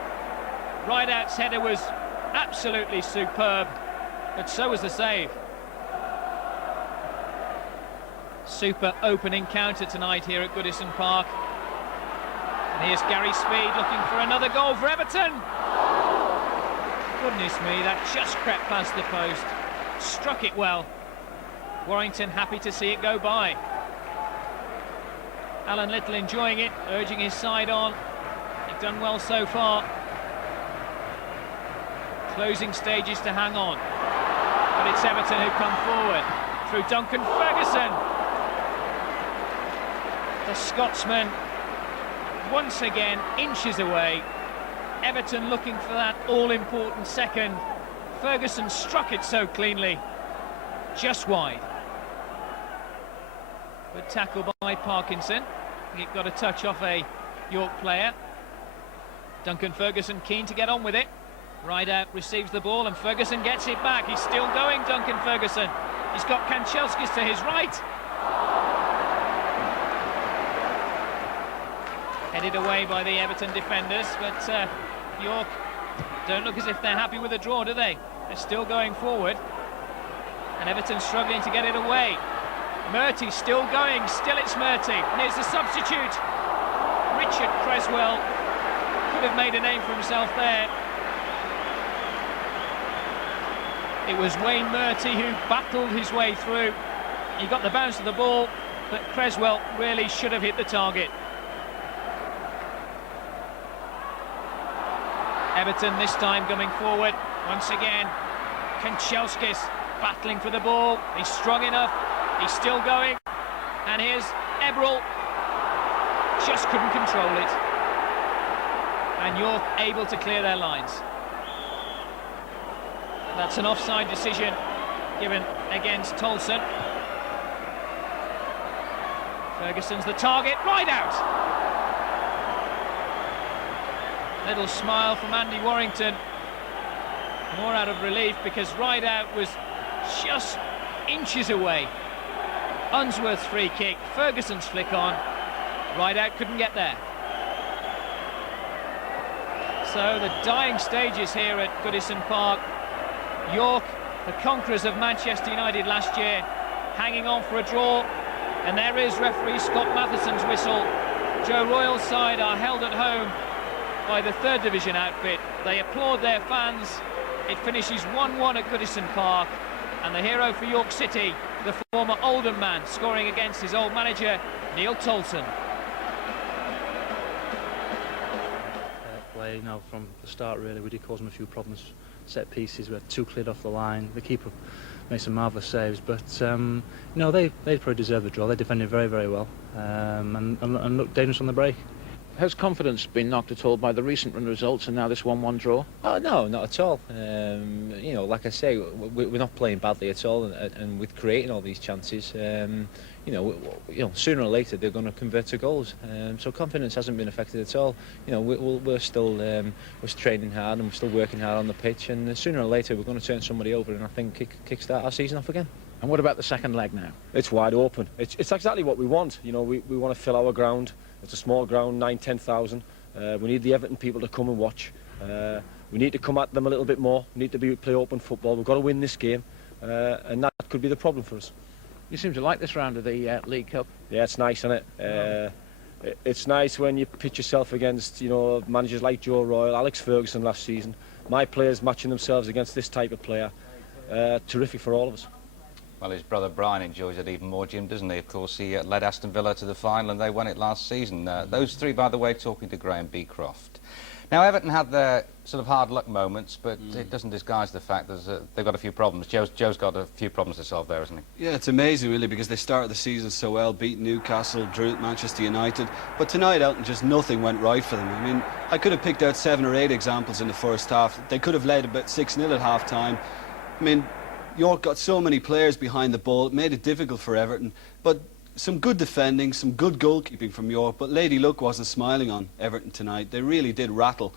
Rideout's header was absolutely superb, but so was the save. Super open encounter tonight here at Goodison Park. And here's Gary Speed looking for another goal for Everton. Goodness me, that just crept past the post. Struck it well. Warrington happy to see it go by. Alan Little enjoying it, urging his side on. They've done well so far. Closing stages to hang on. But it's Everton who come forward through Duncan Ferguson. The Scotsman once again inches away. Everton looking for that all-important second. Ferguson struck it so cleanly, just wide. Good tackle by Parkinson. It got a touch off a York player. Duncan Ferguson keen to get on with it. Rideout receives the ball and Ferguson gets it back. He's still going, Duncan Ferguson. He's got Kanchelskis to his right. Headed away by the Everton defenders, but York don't look as if they're happy with the draw, do they? They're still going forward. And Everton struggling to get it away. Murty still going, still it's Murty. And here's the substitute. Richard Creswell could have made a name for himself there. It was Wayne Murty who battled his way through. He got the bounce of the ball, but Creswell really should have hit the target. Everton this time coming forward once again. Kanchelskis battling for the ball. He's strong enough. He's still going. And here's Ebrell. Just couldn't control it. And York able to clear their lines. That's an offside decision given against Tolson. Ferguson's the target, right out. Little smile from Andy Warrington, more out of relief because right out was just inches away. Unsworth's free kick, Ferguson's flick on, right out couldn't get there. So the dying stages here at Goodison Park. York, the conquerors of Manchester United last year, hanging on for a draw, and there is referee Scott Matheson's whistle. Joe Royal's side are held at home by the 3rd Division outfit. They applaud their fans. It finishes 1-1 at Goodison Park, and the hero for York City, the former Oldham man, scoring against his old manager, Neil Tolson. Play, you know, from the start really, we did cause them a few problems. Set pieces, we had 2 cleared off the line. The keeper made some marvellous saves, but you know, they probably deserved the draw. They defended very, very well and looked dangerous on the break. Has confidence been knocked at all by the recent run results and now this 1-1 draw? Oh, no, not at all. You know, like I say, we're not playing badly at all, and with creating all these chances, you know, sooner or later they're going to convert to goals. So confidence hasn't been affected at all. You know, we're still we're training hard and we're still working hard on the pitch, and sooner or later we're going to turn somebody over and I think kickstart our season off again. And what about the second leg now? It's wide open. It's exactly what we want. You know, we want to fill our ground. It's a small ground, 9,000-10,000. We need the Everton people to come and watch. We need to come at them a little bit more. We need to play open football. We've got to win this game, and that could be the problem for us. You seem to like this round of the League Cup. Yeah, it's nice, isn't it? It's nice when you pitch yourself against, you know, managers like Joe Royle, Alex Ferguson last season. My players matching themselves against this type of player. Terrific for all of us. Well, his brother Brian enjoys it even more, Jim, doesn't he? Of course, he led Aston Villa to the final and they won it last season. Those 3, by the way, talking to Graham Beecroft. Now, Everton had their sort of hard luck moments, but it doesn't disguise the fact that they've got a few problems. Joe's got a few problems to solve there, hasn't he? Yeah, it's amazing, really, because they started the season so well, beat Newcastle, drew at Manchester United. But tonight, Elton, just nothing went right for them. I mean, I could have picked out 7 or 8 examples in the first half. They could have led about 6-0 at half-time. I mean, York got so many players behind the ball, it made it difficult for Everton. But some good defending, some good goalkeeping from York, but Lady Luck wasn't smiling on Everton tonight. They really did rattle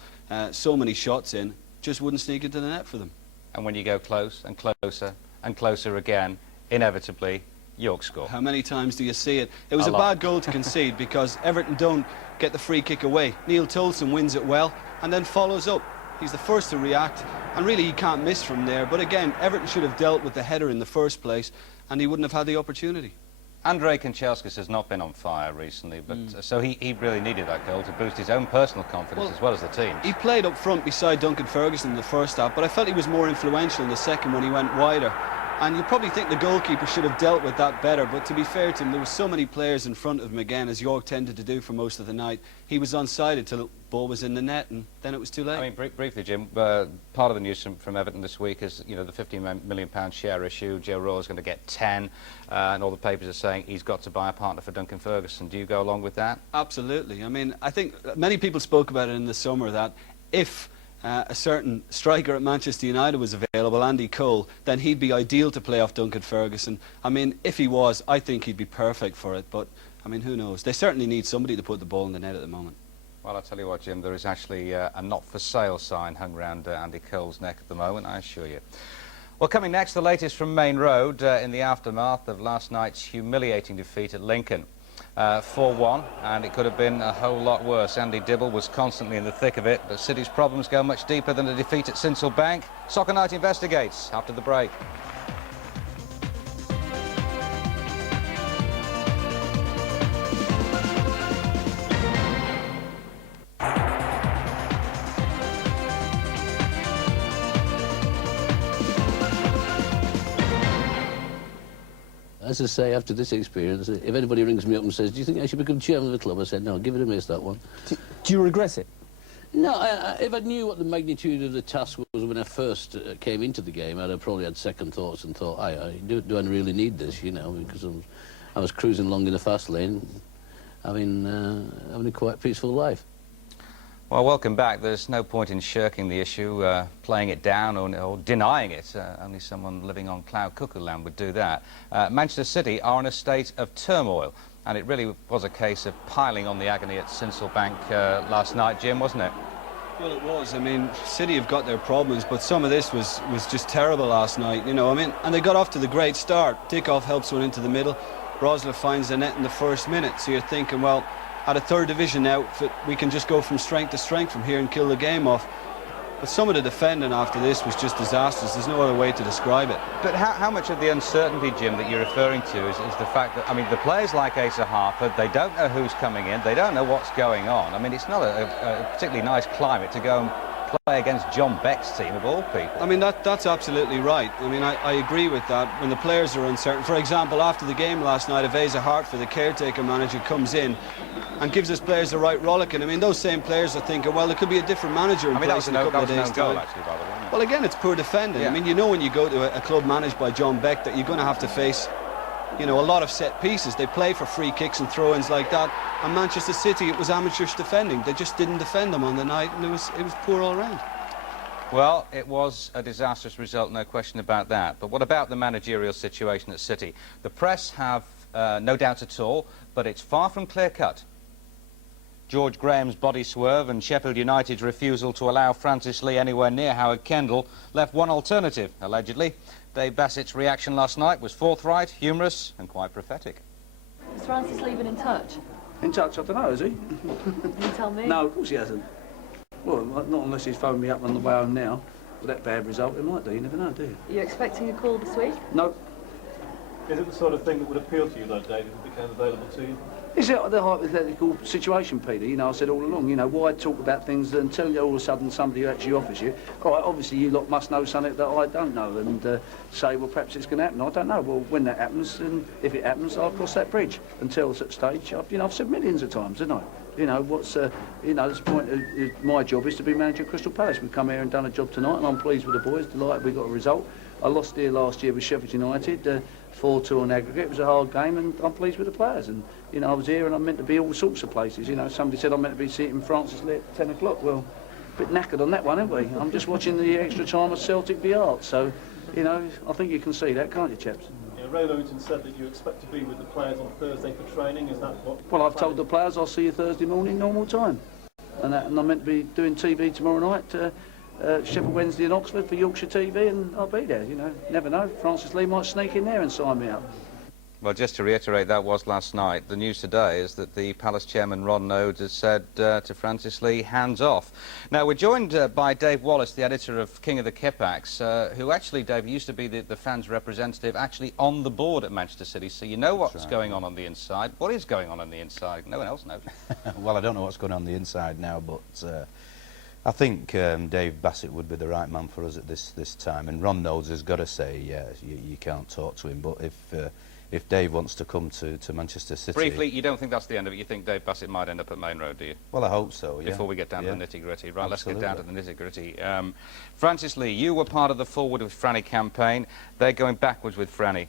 so many shots in, just wouldn't sneak into the net for them. And when you go close and closer and closer again, inevitably, York score. How many times do you see it? It was a bad goal to concede because Everton don't get the free kick away. Neil Tolson wins it well and then follows up. He's the first to react, and really he can't miss from there. But again, Everton should have dealt with the header in the first place, and he wouldn't have had the opportunity. Andrei Kanchelskis has not been on fire recently, but so he really needed that goal to boost his own personal confidence as well as the team's. He played up front beside Duncan Ferguson in the first half, but I felt he was more influential in the second when he went wider. And you probably think the goalkeeper should have dealt with that better, but to be fair to him, there were so many players in front of him again, as York tended to do for most of the night. He was onside till the ball was in the net, and then it was too late. I mean, briefly, Jim, part of the news from Everton this week is, you know, the £15 million share issue. Joe Royle is going to get 10, and all the papers are saying he's got to buy a partner for Duncan Ferguson. Do you go along with that? Absolutely. I mean, I think many people spoke about it in the summer that if a certain striker at Manchester United was available, Andy Cole, then he'd be ideal to play off Duncan Ferguson. I mean, if he was, I think he'd be perfect for it, but, I mean, who knows? They certainly need somebody to put the ball in the net at the moment. Well, I'll tell you what, Jim, there is actually a not-for-sale sign hung around Andy Cole's neck at the moment, I assure you. Well, coming next, the latest from Main Road in the aftermath of last night's humiliating defeat at Lincoln. 4-1, and it could have been a whole lot worse. Andy Dibble was constantly in the thick of it, but City's problems go much deeper than a defeat at Sincil Bank. Soccer Night investigates after the break. As I say, after this experience, if anybody rings me up and says, do you think I should become chairman of the club? I said, no, give it a miss, that one. Do you regret it? No, if I knew what the magnitude of the task was when I first came into the game, I'd have probably had second thoughts and thought, do I really need this, you know, because I was cruising along in a fast lane, having a quite peaceful life. Well, welcome back. There's no point in shirking the issue, playing it down or denying it. Only someone living on cloud cuckoo land would do that. Manchester City are in a state of turmoil, and it really was a case of piling on the agony at Sincilbank last night, Jim, wasn't it? Well, it was. I mean, City have got their problems, but some of this was just terrible last night, you know. I mean, and they got off to the great start. Dickoff helps one into the middle. Rosler finds the net in the first minute, so you're thinking, well, at a third division outfit, we can just go from strength to strength from here and kill the game off. But some of the defending after this was just disastrous. There's no other way to describe it. But how much of the uncertainty, Jim, that you're referring to is the fact that, I mean, the players like Asa Harper, they don't know who's coming in, they don't know what's going on. I mean, it's not a particularly nice climate to go and play against John Beck's team, of all people. I mean, that's absolutely right. I mean, I agree with that. When the players are uncertain, for example, after the game last night, if Asa Harper, the caretaker manager, comes in and gives his players the right rollicking, I mean, those same players are thinking, well, there could be a different manager in place in a couple of days' time. Actually, by the way. Well, again, it's poor defending. Yeah. I mean, you know when you go to a club managed by John Beck that you're going to have to face, you know, a lot of set pieces. They play for free kicks and throw-ins like that. And Manchester City, it was amateurish defending. They just didn't defend them on the night, and it was poor all round. Well, it was a disastrous result, no question about that. But what about the managerial situation at City? The press have no doubt at all, but it's far from clear-cut. George Graham's body swerve and Sheffield United's refusal to allow Francis Lee anywhere near Howard Kendall left one alternative, allegedly. Dave Bassett's reaction last night was forthright, humorous and quite prophetic. Has Francis Lee been in touch? In touch? I don't know, has he? You tell me. No, of course he hasn't. Well, not unless he's phoned me up on the way home now. With that bad result, it might do. You never know, do you? Are you expecting a call this week? No. Is it the sort of thing that would appeal to you, though, David, if it became available to you? Is it the hypothetical situation, Peter? You know, I said all along, you know, why talk about things until all of a sudden somebody actually offers you? All right, obviously you lot must know something that I don't know and say, well, perhaps it's going to happen. I don't know. Well, when that happens, and if it happens, I'll cross that bridge. Until such stage, I've said millions of times, haven't I? You know, you know, the point of my job is to be manager of Crystal Palace. We've come here and done a job tonight, and I'm pleased with the boys, delighted we got a result. I lost here last year with Sheffield United, 4-2 on aggregate. It was a hard game, and I'm pleased with the players. And, you know, I was here and I'm meant to be all sorts of places. You know, somebody said I'm meant to be sitting in Francis Lee at 10 o'clock. Well, a bit knackered on that one, haven't we? I'm just watching the extra time of Celtic v Art. So, you know, I think you can see that, can't you, chaps? Yeah, Ray Lewington said that you expect to be with the players on Thursday for training. Is that what? Well, I've told the players I'll see you Thursday morning, normal time. And I'm meant to be doing TV tomorrow night, Sheffield Wednesday and Oxford for Yorkshire TV, and I'll be there, you know. Never know. Francis Lee might sneak in there and sign me up. Well, just to reiterate, that was last night. The news today is that the Palace chairman, Ron Nodes, has said to Francis Lee, hands off. Now, we're joined by Dave Wallace, the editor of King of the Kippax, who actually, Dave, used to be the fans' representative, actually on the board at Manchester City, so you know what's going on the inside. What is going on the inside? No one else knows. Well, I don't know what's going on the inside now, but I think Dave Bassett would be the right man for us at this time, and Ron Nodes has got to say, yeah, you can't talk to him, but if Dave wants to come to Manchester City... Briefly, you don't think that's the end of it? You think Dave Bassett might end up at Main Road, do you? Well, I hope so, yeah. Before we get down to the nitty-gritty. Right, Absolutely. Let's get down to the nitty-gritty. Francis Lee, you were part of the Forward with Franny campaign. They're going backwards with Franny.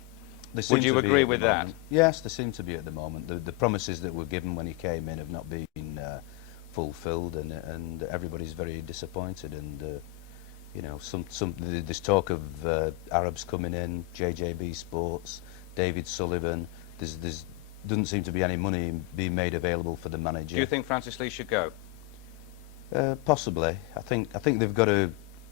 Would you agree with that? Yes, they seem to be at the moment. The promises that were given when he came in have not been fulfilled, and everybody's very disappointed. And you know, this talk of Arabs coming in, JJB Sports, David Sullivan. There's doesn't seem to be any money being made available for the manager. Do you think Francis Lee should go? Possibly. I think they've got to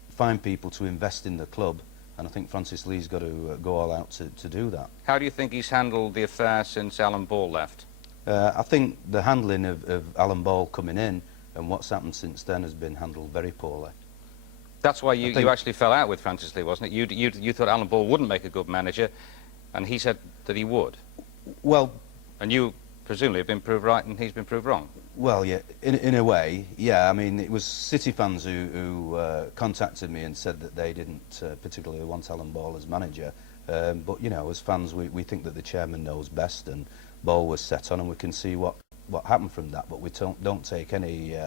find people to invest in the club, and I think Francis Lee's got to go all out to do that. How do you think he's handled the affair since Alan Ball left? I think the handling of Alan Ball coming in and what's happened since then has been handled very poorly. That's why you actually fell out with Francis Lee, wasn't it? You thought Alan Ball wouldn't make a good manager, and he said that he would. Well... And you presumably have been proved right and he's been proved wrong. Well, yeah, in a way, yeah. I mean, it was City fans who contacted me and said that they didn't particularly want Alan Ball as manager. But, you know, as fans, we think that the chairman knows best, and Ball was set on, and we can see what happened from that. But we don't take any...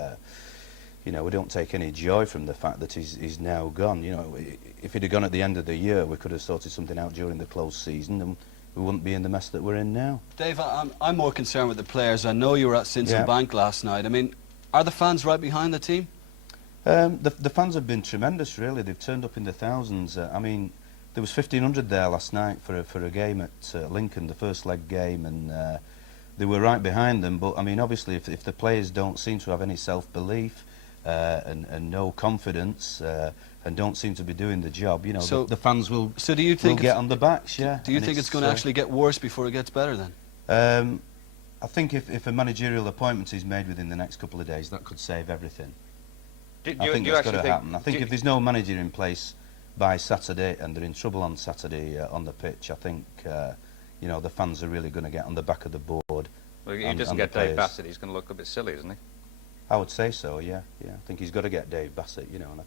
you know, we don't take any joy from the fact that he's now gone. You know, if he'd have gone at the end of the year, we could have sorted something out during the close season, and we wouldn't be in the mess that we're in now. Dave, I'm more concerned with the players. I know you were at Sincilbank last night. I mean, Are the fans right behind the team? The fans have been tremendous, really. They've turned up in the thousands. I mean, there was 1,500 there last night for a game at Lincoln, the first leg game, and they were right behind them. But I mean, obviously, if the players don't seem to have any self-belief and no confidence and don't seem to be doing the job, you know, So- the fans will. So do you think will get on the backs? Yeah. Do you And think it's going to actually get worse before it gets better then? I think if a managerial appointment is made within the next couple of days, that could save everything. I think that's got to happen. I think if there's no manager in place by Saturday and they're in trouble on Saturday on the pitch, I think you know, the fans are really going to get on the back of the board. Well, if he and doesn't the get Dave players. Bassett, he's going to look a bit silly, isn't he? I would say so. Yeah, yeah. I think he's got to get Dave Bassett, you know, and I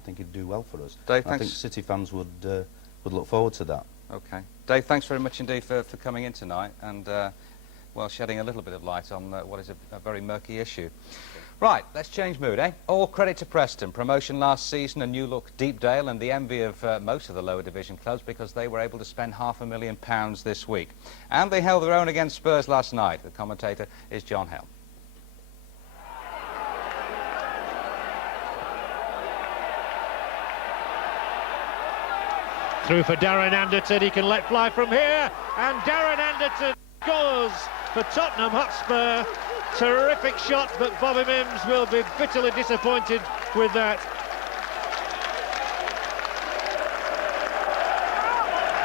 think he'd do well for us. Dave, I think thanks. City fans would look forward to that. Okay. Dave, thanks very much indeed for coming in tonight and, well, shedding a little bit of light on what is a very murky issue. Right, let's change mood, eh? All credit to Preston. Promotion last season, a new look Deepdale, and the envy of most of the lower division clubs because they were able to spend £500,000 this week. And they held their own against Spurs last night. The commentator is John Helm. Through for Darren Anderton, he can let fly from here, and Darren Anderton scores for Tottenham Hotspur. Terrific shot, but Bobby Mims will be bitterly disappointed with that.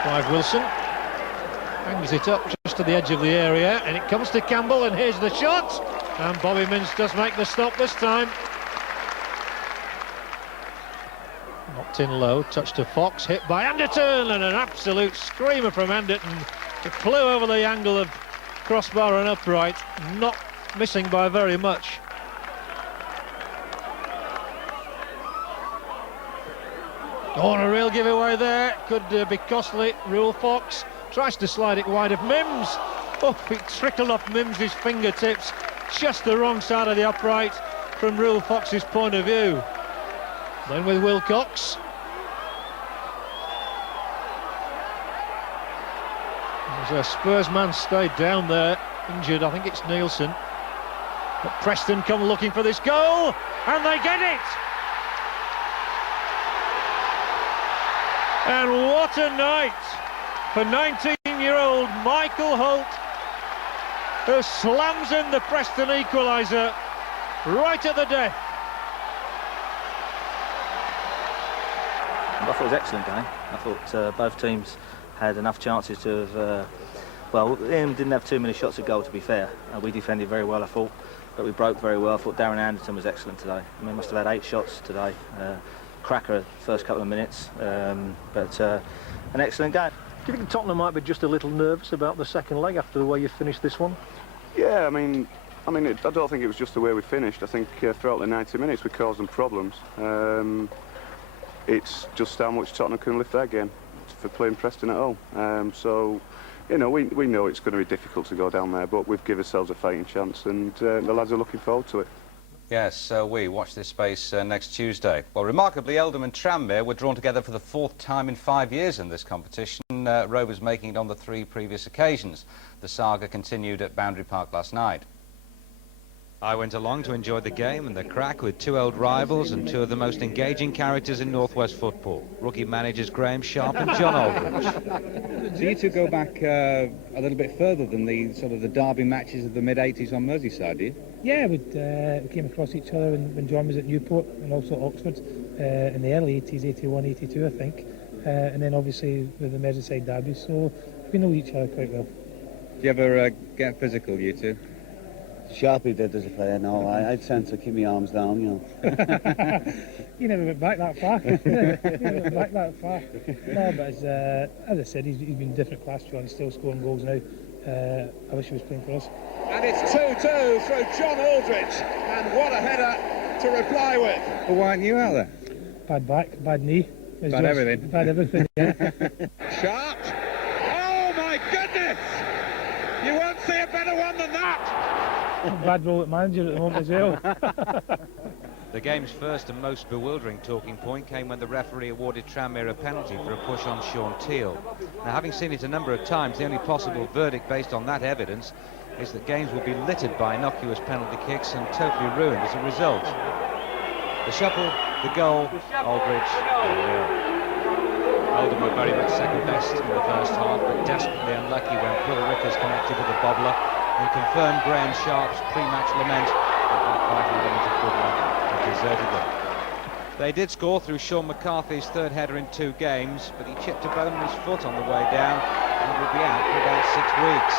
Clive Wilson hangs it up just to the edge of the area, and it comes to Campbell, and here's the shot, and Bobby Mims does make the stop this time. Knocked in low, touch to Fox, hit by Anderton, and an absolute screamer from Anderton. It flew over the angle of crossbar and upright, not missing by very much. Oh, and a real giveaway there, could be costly. Rule Fox tries to slide it wide of Mims. Oh, it trickled off Mims's fingertips, just the wrong side of the upright from Rule Fox's point of view. Then with Wilcox. There's a Spurs man stayed down there, injured, I think it's Nielsen. But Preston come looking for this goal, and they get it! And what a night for 19-year-old Michael Holt, who slams in the Preston equaliser right at the death. I thought it was an excellent game. I thought both teams had enough chances to have... well, Ian didn't have too many shots at goal, to be fair. We defended very well, I thought, but we broke very well. I thought Darren Anderton was excellent today. I mean, must have had 8 shots today. Cracker first couple of minutes, but an excellent game. Do you think Tottenham might be just a little nervous about the second leg after the way you finished this one? Yeah, I mean, I don't think it was just the way we finished. I think throughout the 90 minutes we caused them problems. It's just how much Tottenham can lift their game for playing Preston at home. So, you know, we know it's going to be difficult to go down there, but we've given ourselves a fighting chance, and the lads are looking forward to it. Yes, we watch this space next Tuesday. Well, remarkably, Eldham and Tranmere were drawn together for the 4th time in 5 years in this competition. Rovers making it on the 3 previous occasions. The saga continued at Boundary Park last night. I went along to enjoy the game and the crack with 2 old rivals and 2 of the most engaging characters in Northwest football. Rookie managers Graham Sharp and John Aldridge. Do you two go back a little bit further than the sort of the derby matches of the mid-80s on Merseyside, do you? Yeah, we came across each other when John was at Newport and also Oxford in the early 80s, 81, 82 I think, and then obviously with the Merseyside derby, so we know each other quite well. Do you ever get physical, you two? Sharpie did as a player, no, I tend to keep my arms down, you know. You never went back that far. You never went back that far. No, but as I said, he's been in a different class, John. He's still scoring goals now. I wish he was playing for us. And it's 2-2 through John Aldridge, and what a header to reply with. Well, why aren't you out there? Bad back, bad knee. Bad everything. Bad everything, yeah. Sharp. Oh my goodness! You won't see a better one than that! Bad role at manager at the moment as well. The game's first and most bewildering talking point came when the referee awarded Tranmere a penalty for a push on Sean Teal. Now, having seen it a number of times, the only possible verdict based on that evidence is that games will be littered by innocuous penalty kicks and totally ruined as a result. The shuffle, the goal, Aldridge, Oldham were very much second best in the first half, but desperately unlucky when Phil Rickers connected with a bobbler and confirmed Graham Sharp's pre-match lament that that vital element of good luck had deserted them. They did score through Sean McCarthy's third header in 2 games, but he chipped a bone in his foot on the way down and will be out for about 6 weeks.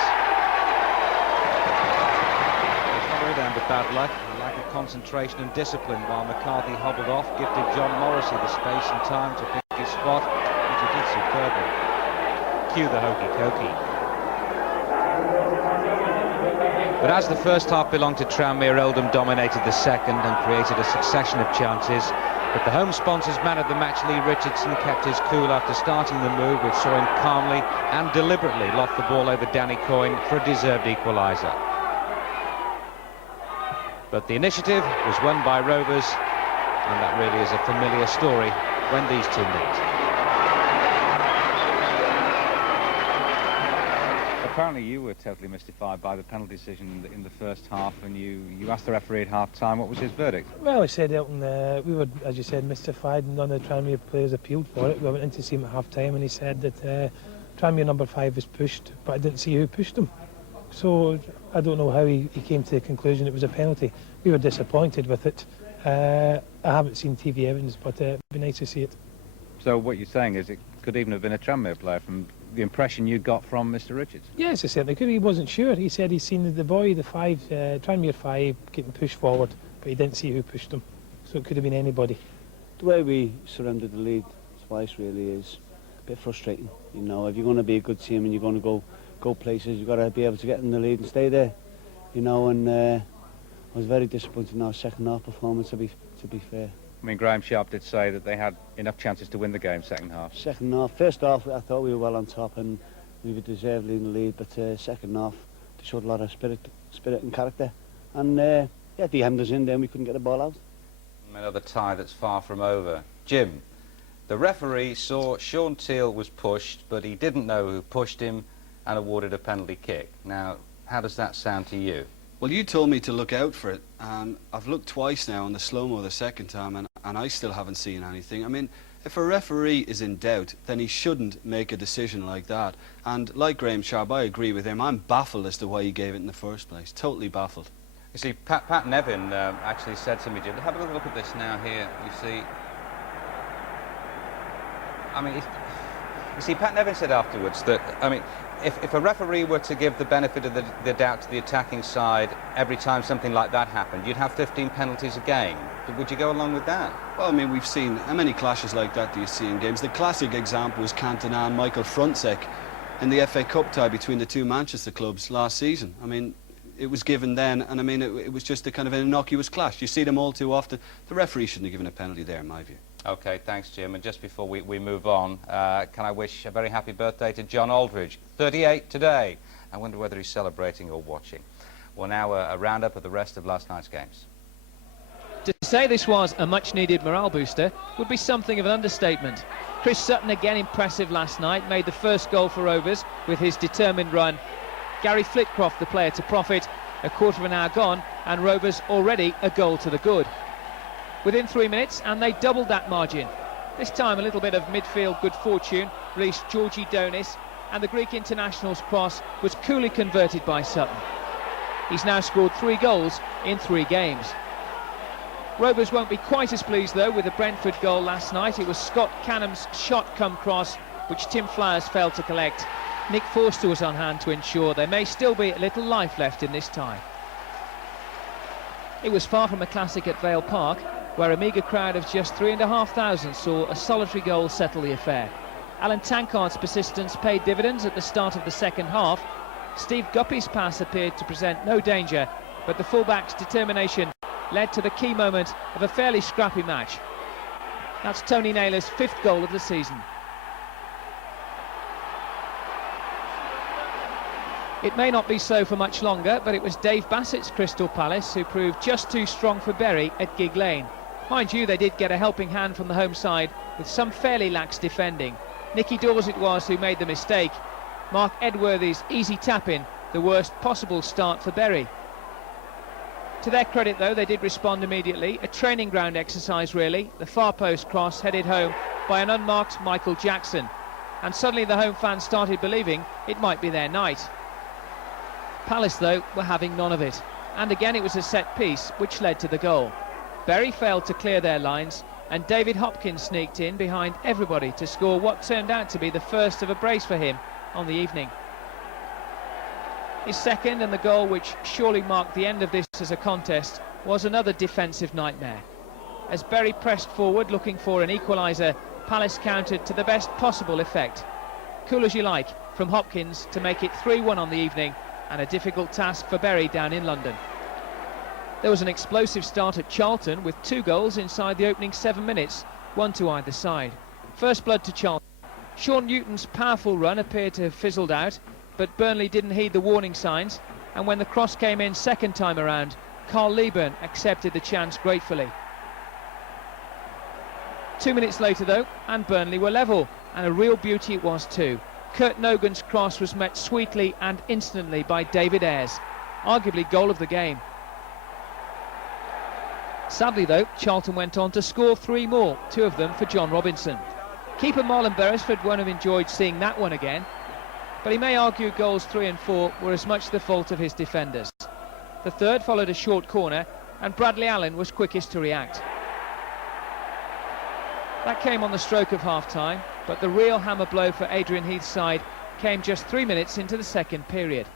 It's not down to bad luck, a lack of concentration and discipline while McCarthy hobbled off, gifted John Morrissey the space and time to pick his spot, which he did superbly. Cue the hokey-cokey. But as the first half belonged to Tranmere, Oldham dominated the second and created a succession of chances. But the home sponsors man of the match, Lee Richardson, kept his cool after starting the move, which saw him calmly and deliberately loft the ball over Danny Coyne for a deserved equaliser. But the initiative was won by Rovers, and that really is a familiar story when these two meet. Apparently you were totally mystified by the penalty decision in the first half, and you asked the referee at half-time. What was his verdict? Well, I said, Elton, we were, as you said, mystified, and none of the Tranmere players appealed for it. We went in to see him at half-time, and he said that Tranmere number 5 was pushed, but I didn't see who pushed him. So I don't know how he came to the conclusion it was a penalty. We were disappointed with it. I haven't seen TV evidence, but it'd be nice to see it. So what you're saying is it could even have been a Tranmere player from the impression you got from Mr. Richards? Yes, it certainly could. He wasn't sure. He said he's seen the boy, the 5, Tranmere 5, getting pushed forward, but he didn't see who pushed him. So it could have been anybody. The way we surrendered the lead twice really is a bit frustrating. You know, if you're going to be a good team and you're going to go places, you've got to be able to get in the lead and stay there. You know, and I was very disappointed in our second half performance, to be fair. I mean, Graham Sharp did say that they had enough chances to win the game second half. Second half. First half, I thought we were well on top and we were deservedly in the lead, but second half, they showed a lot of spirit and character. And yeah, they hemmed us in there and we couldn't get the ball out. Another tie that's far from over. Jim, the referee saw Sean Teal was pushed, but he didn't know who pushed him and awarded a penalty kick. Now, how does that sound to you? Well, you told me to look out for it, and I've looked twice now on the slow-mo the second time, and I still haven't seen anything. I mean, if a referee is in doubt, then he shouldn't make a decision like that. And like Graham Sharp, I agree with him. I'm baffled as to why he gave it in the first place. Totally baffled. You see, Pat Nevin actually said to me, Jim, have a look at this now here, you see. I mean, you see, Pat Nevin said afterwards that, I mean, if a referee were to give the benefit of the doubt to the attacking side every time something like that happened, you'd have 15 penalties a game. Would you go along with that? Well, I mean, we've seen how many clashes like that do you see in games? The classic example was Cantona and Michael Frontsek in the FA Cup tie between the two Manchester clubs last season. I mean, it was given then, and I mean, it was just a kind of an innocuous clash. You see them all too often. The referee shouldn't have given a penalty there, in my view. OK, thanks, Jim. And just before we move on, can I wish a very happy birthday to John Aldridge, 38 today. I wonder whether he's celebrating or watching. Well, now a roundup of the rest of last night's games. To say this was a much-needed morale booster would be something of an understatement. Chris Sutton, again impressive last night, made the first goal for Rovers with his determined run. Gary Flitcroft, the player to profit, a quarter of an hour gone, and Rovers already a goal to the good. Within 3 minutes, and they doubled that margin. This time a little bit of midfield good fortune released Georgi Donis, and the Greek international's cross was coolly converted by Sutton. He's now scored 3 goals in 3 games. Rovers won't be quite as pleased, though, with the Brentford goal last night. It was Scott Canham's shot come cross, which Tim Flowers failed to collect. Nick Forster was on hand to ensure there may still be a little life left in this tie. It was far from a classic at Vale Park, where a meagre crowd of just 3,500 saw a solitary goal settle the affair. Alan Tankard's persistence paid dividends at the start of the second half. Steve Guppy's pass appeared to present no danger, but the fullback's determination led to the key moment of a fairly scrappy match. That's Tony Naylor's 5th goal of the season. It may not be so for much longer, but it was Dave Bassett's Crystal Palace who proved just too strong for Bury at Gig Lane. Mind you, they did get a helping hand from the home side with some fairly lax defending. Nicky Dawes it was who made the mistake. Mark Edworthy's easy tap-in the worst possible start for Bury. To their credit, though, they did respond immediately. A training ground exercise, really. The far post cross headed home by an unmarked Michael Jackson. And suddenly the home fans started believing it might be their night. Palace, though, were having none of it. And again it was a set piece which led to the goal. Bury failed to clear their lines, and David Hopkins sneaked in behind everybody to score what turned out to be the first of a brace for him on the evening. His second, and the goal which surely marked the end of this as a contest, was another defensive nightmare. As Bury pressed forward looking for an equaliser, Palace countered to the best possible effect. Cool as you like from Hopkins to make it 3-1 on the evening, and a difficult task for Bury down in London. There was an explosive start at Charlton with 2 goals inside the opening 7 minutes, 1 to either side. First blood to Charlton. Sean Newton's powerful run appeared to have fizzled out, but Burnley didn't heed the warning signs, and when the cross came in second time around, Carl Leaburn accepted the chance gratefully. 2 minutes later, though, and Burnley were level, and a real beauty it was too. Kurt Nogan's cross was met sweetly and instantly by David Ayres, arguably goal of the game. Sadly, though, Charlton went on to score 3 more, 2 of them for John Robinson. Keeper Marlon Beresford won't have enjoyed seeing that one again, but he may argue goals 3 and 4 were as much the fault of his defenders. The third followed a short corner, and Bradley Allen was quickest to react. That came on the stroke of half-time, but the real hammer blow for Adrian Heath's side came just 3 minutes into the second period.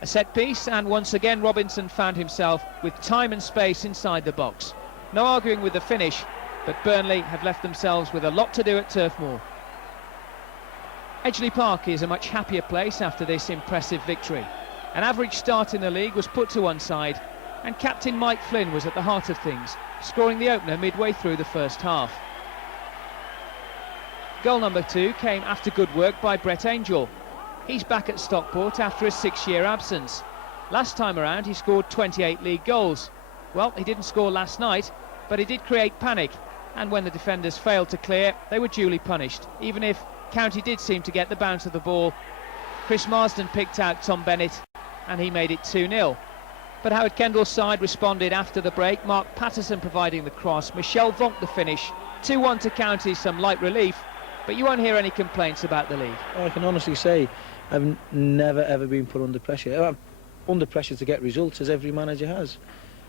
A set piece, and once again Robinson found himself with time and space inside the box. No arguing with the finish, but Burnley have left themselves with a lot to do at Turf Moor. Edgeley Park is a much happier place after this impressive victory. An average start in the league was put to one side, and captain Mike Flynn was at the heart of things, scoring the opener midway through the first half. Goal number 2 came after good work by Brett Angel. He's back at Stockport after a 6-year absence. Last time around he scored 28 league goals. Well, he didn't score last night, but he did create panic, and when the defenders failed to clear, they were duly punished, even if County did seem to get the bounce of the ball. Chris Marsden picked out Tom Bennett, and he made it 2-0. But Howard Kendall's side responded after the break, Mark Patterson providing the cross, Michel Vonk the finish. 2-1 to County, some light relief, but you won't hear any complaints about the league. I can honestly say I've never ever been put under pressure. I'm under pressure to get results, as every manager has.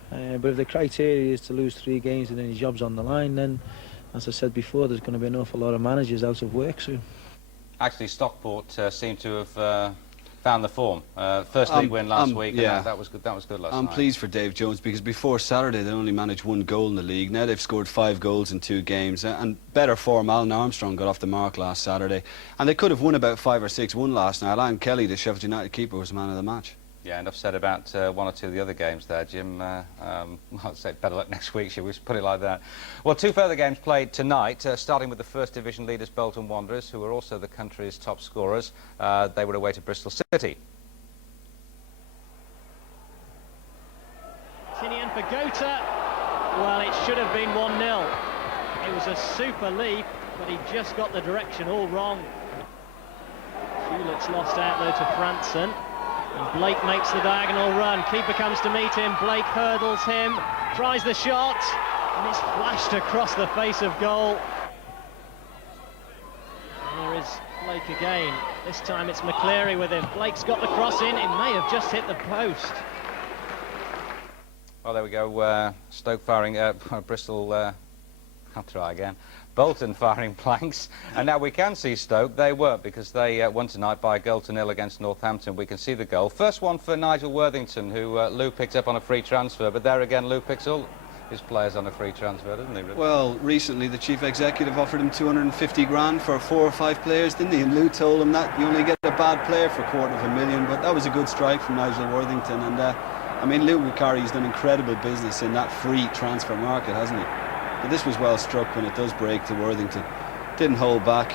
But if the criteria is to lose 3 games and then your job's on the line, then, as I said before, there's going to be an awful lot of managers out of work soon. Actually, Stockport seem to have found the form. First league win last week, yeah. and that was good. That was good last night. I'm pleased for Dave Jones, because before Saturday they only managed 1 goal in the league. Now they've scored 5 goals in 2 games, and better form. Alan Armstrong got off the mark last Saturday, and they could have won about 5 or 6-1 last night. Alan Kelly, the Sheffield United keeper, was the man of the match. Yeah, and I've said about 1 or 2 of the other games there, Jim. I'd say better luck next week, shall we put it like that? Well, 2 further games played tonight, starting with the First Division leaders Bolton Wanderers, who are also the country's top scorers. They were away to Bristol City. Tinian for Gota. Well, it should have been 1-0. It was a super leap, but he just got the direction all wrong. Hewlett's lost out though to Franson. And Blake makes the diagonal run. Keeper comes to meet him. Blake hurdles him, tries the shot, and it's flashed across the face of goal. And there is Blake again. This time it's McCleary with him. Blake's got the cross in. It may have just hit the post. Well, there we go. Stoke firing, Bristol, I'll try again. Bolton firing blanks, and now we can see Stoke. They weren't, because they won tonight by 1-0 against Northampton. We can see the goal. First one for Nigel Worthington, who Lou picked up on a free transfer, but there again Lou picks all his players on a free transfer, doesn't he, Rick? Well, recently the chief executive offered him 250 grand for 4 or 5 players, didn't he? And Lou told him that you only get a bad player for $250,000, but that was a good strike from Nigel Worthington. And I mean, Lou Macari's done incredible business in that free transfer market, hasn't he? But this was well struck when it does break to Worthington. Didn't hold back.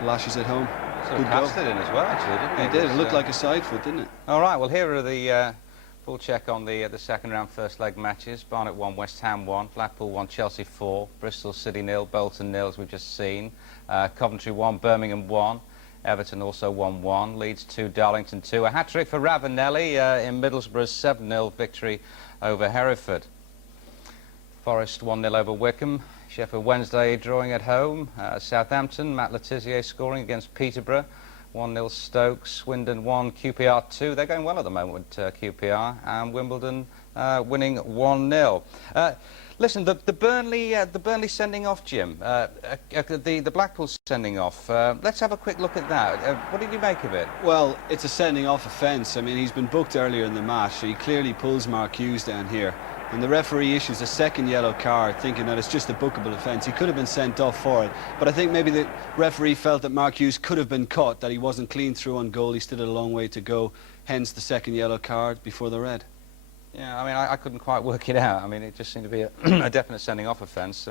Lashes it home. So he cast it in as well, actually, didn't he? He did. It looked like a side foot, didn't it? All right, well, here are the full check on the second round first leg matches. Barnet 1, West Ham 1, Blackpool 1, Chelsea 4, Bristol City 0, Bolton 0, as we've just seen. Coventry 1, Birmingham 1, Everton also 1-1, Leeds 2, Darlington 2. A hat-trick for Ravanelli in Middlesbrough's 7-0 victory over Hereford. Forest 1-0 over Wickham. Sheffield Wednesday drawing at home. Southampton, Matt Letizia scoring against Peterborough. 1-0 Stoke, Swindon 1, QPR 2. They're going well at the moment with QPR. And Wimbledon winning 1-0. Listen, the Burnley sending off, Jim. The Blackpool sending off. Let's have a quick look at that. What did you make of it? Well, it's a sending off offence. I mean, he's been booked earlier in the match, so he clearly pulls Mark Hughes down here. And the referee issues a second yellow card, thinking that it's just a bookable offence. He could have been sent off for it. But I think maybe the referee felt that Mark Hughes could have been caught, that he wasn't clean through on goal. He still had a long way to go, hence the second yellow card before the red. Yeah, I mean, I couldn't quite work it out. I mean, it just seemed to be a definite sending off offence.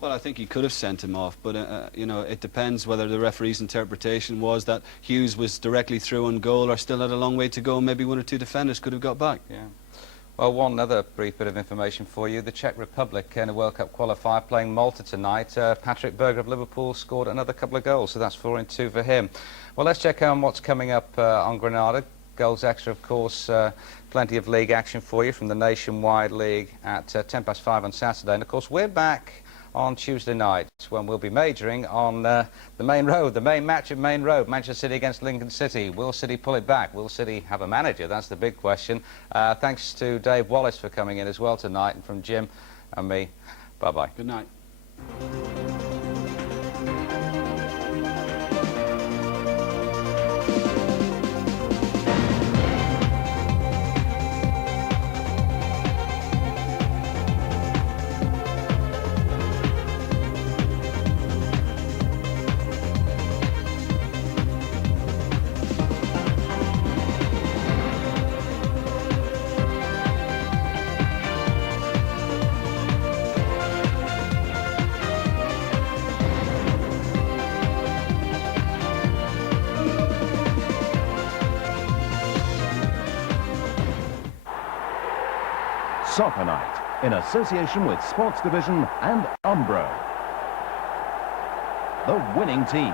Well, I think he could have sent him off, but, you know, it depends whether the referee's interpretation was that Hughes was directly through on goal or still had a long way to go, and maybe one or two defenders could have got back. Yeah. Well, one other brief bit of information for you. The Czech Republic in a World Cup qualifier playing Malta tonight. Patrick Berger of Liverpool scored another couple of goals, so that's 4-2 for him. Well, let's check on what's coming up on Granada. Goals extra, of course, plenty of league action for you from the Nationwide League at 5:10 on Saturday. And, of course, we're back on Tuesday night when we'll be majoring on the Main Road, the main match at Main Road, Manchester City against Lincoln City. Will City pull it back? Will City have a manager? That's the big question. Thanks to Dave Wallace for coming in as well tonight, and from Jim and me. Bye-bye. Good night. Soccer Night, in association with Sports Division and Umbro. The winning team.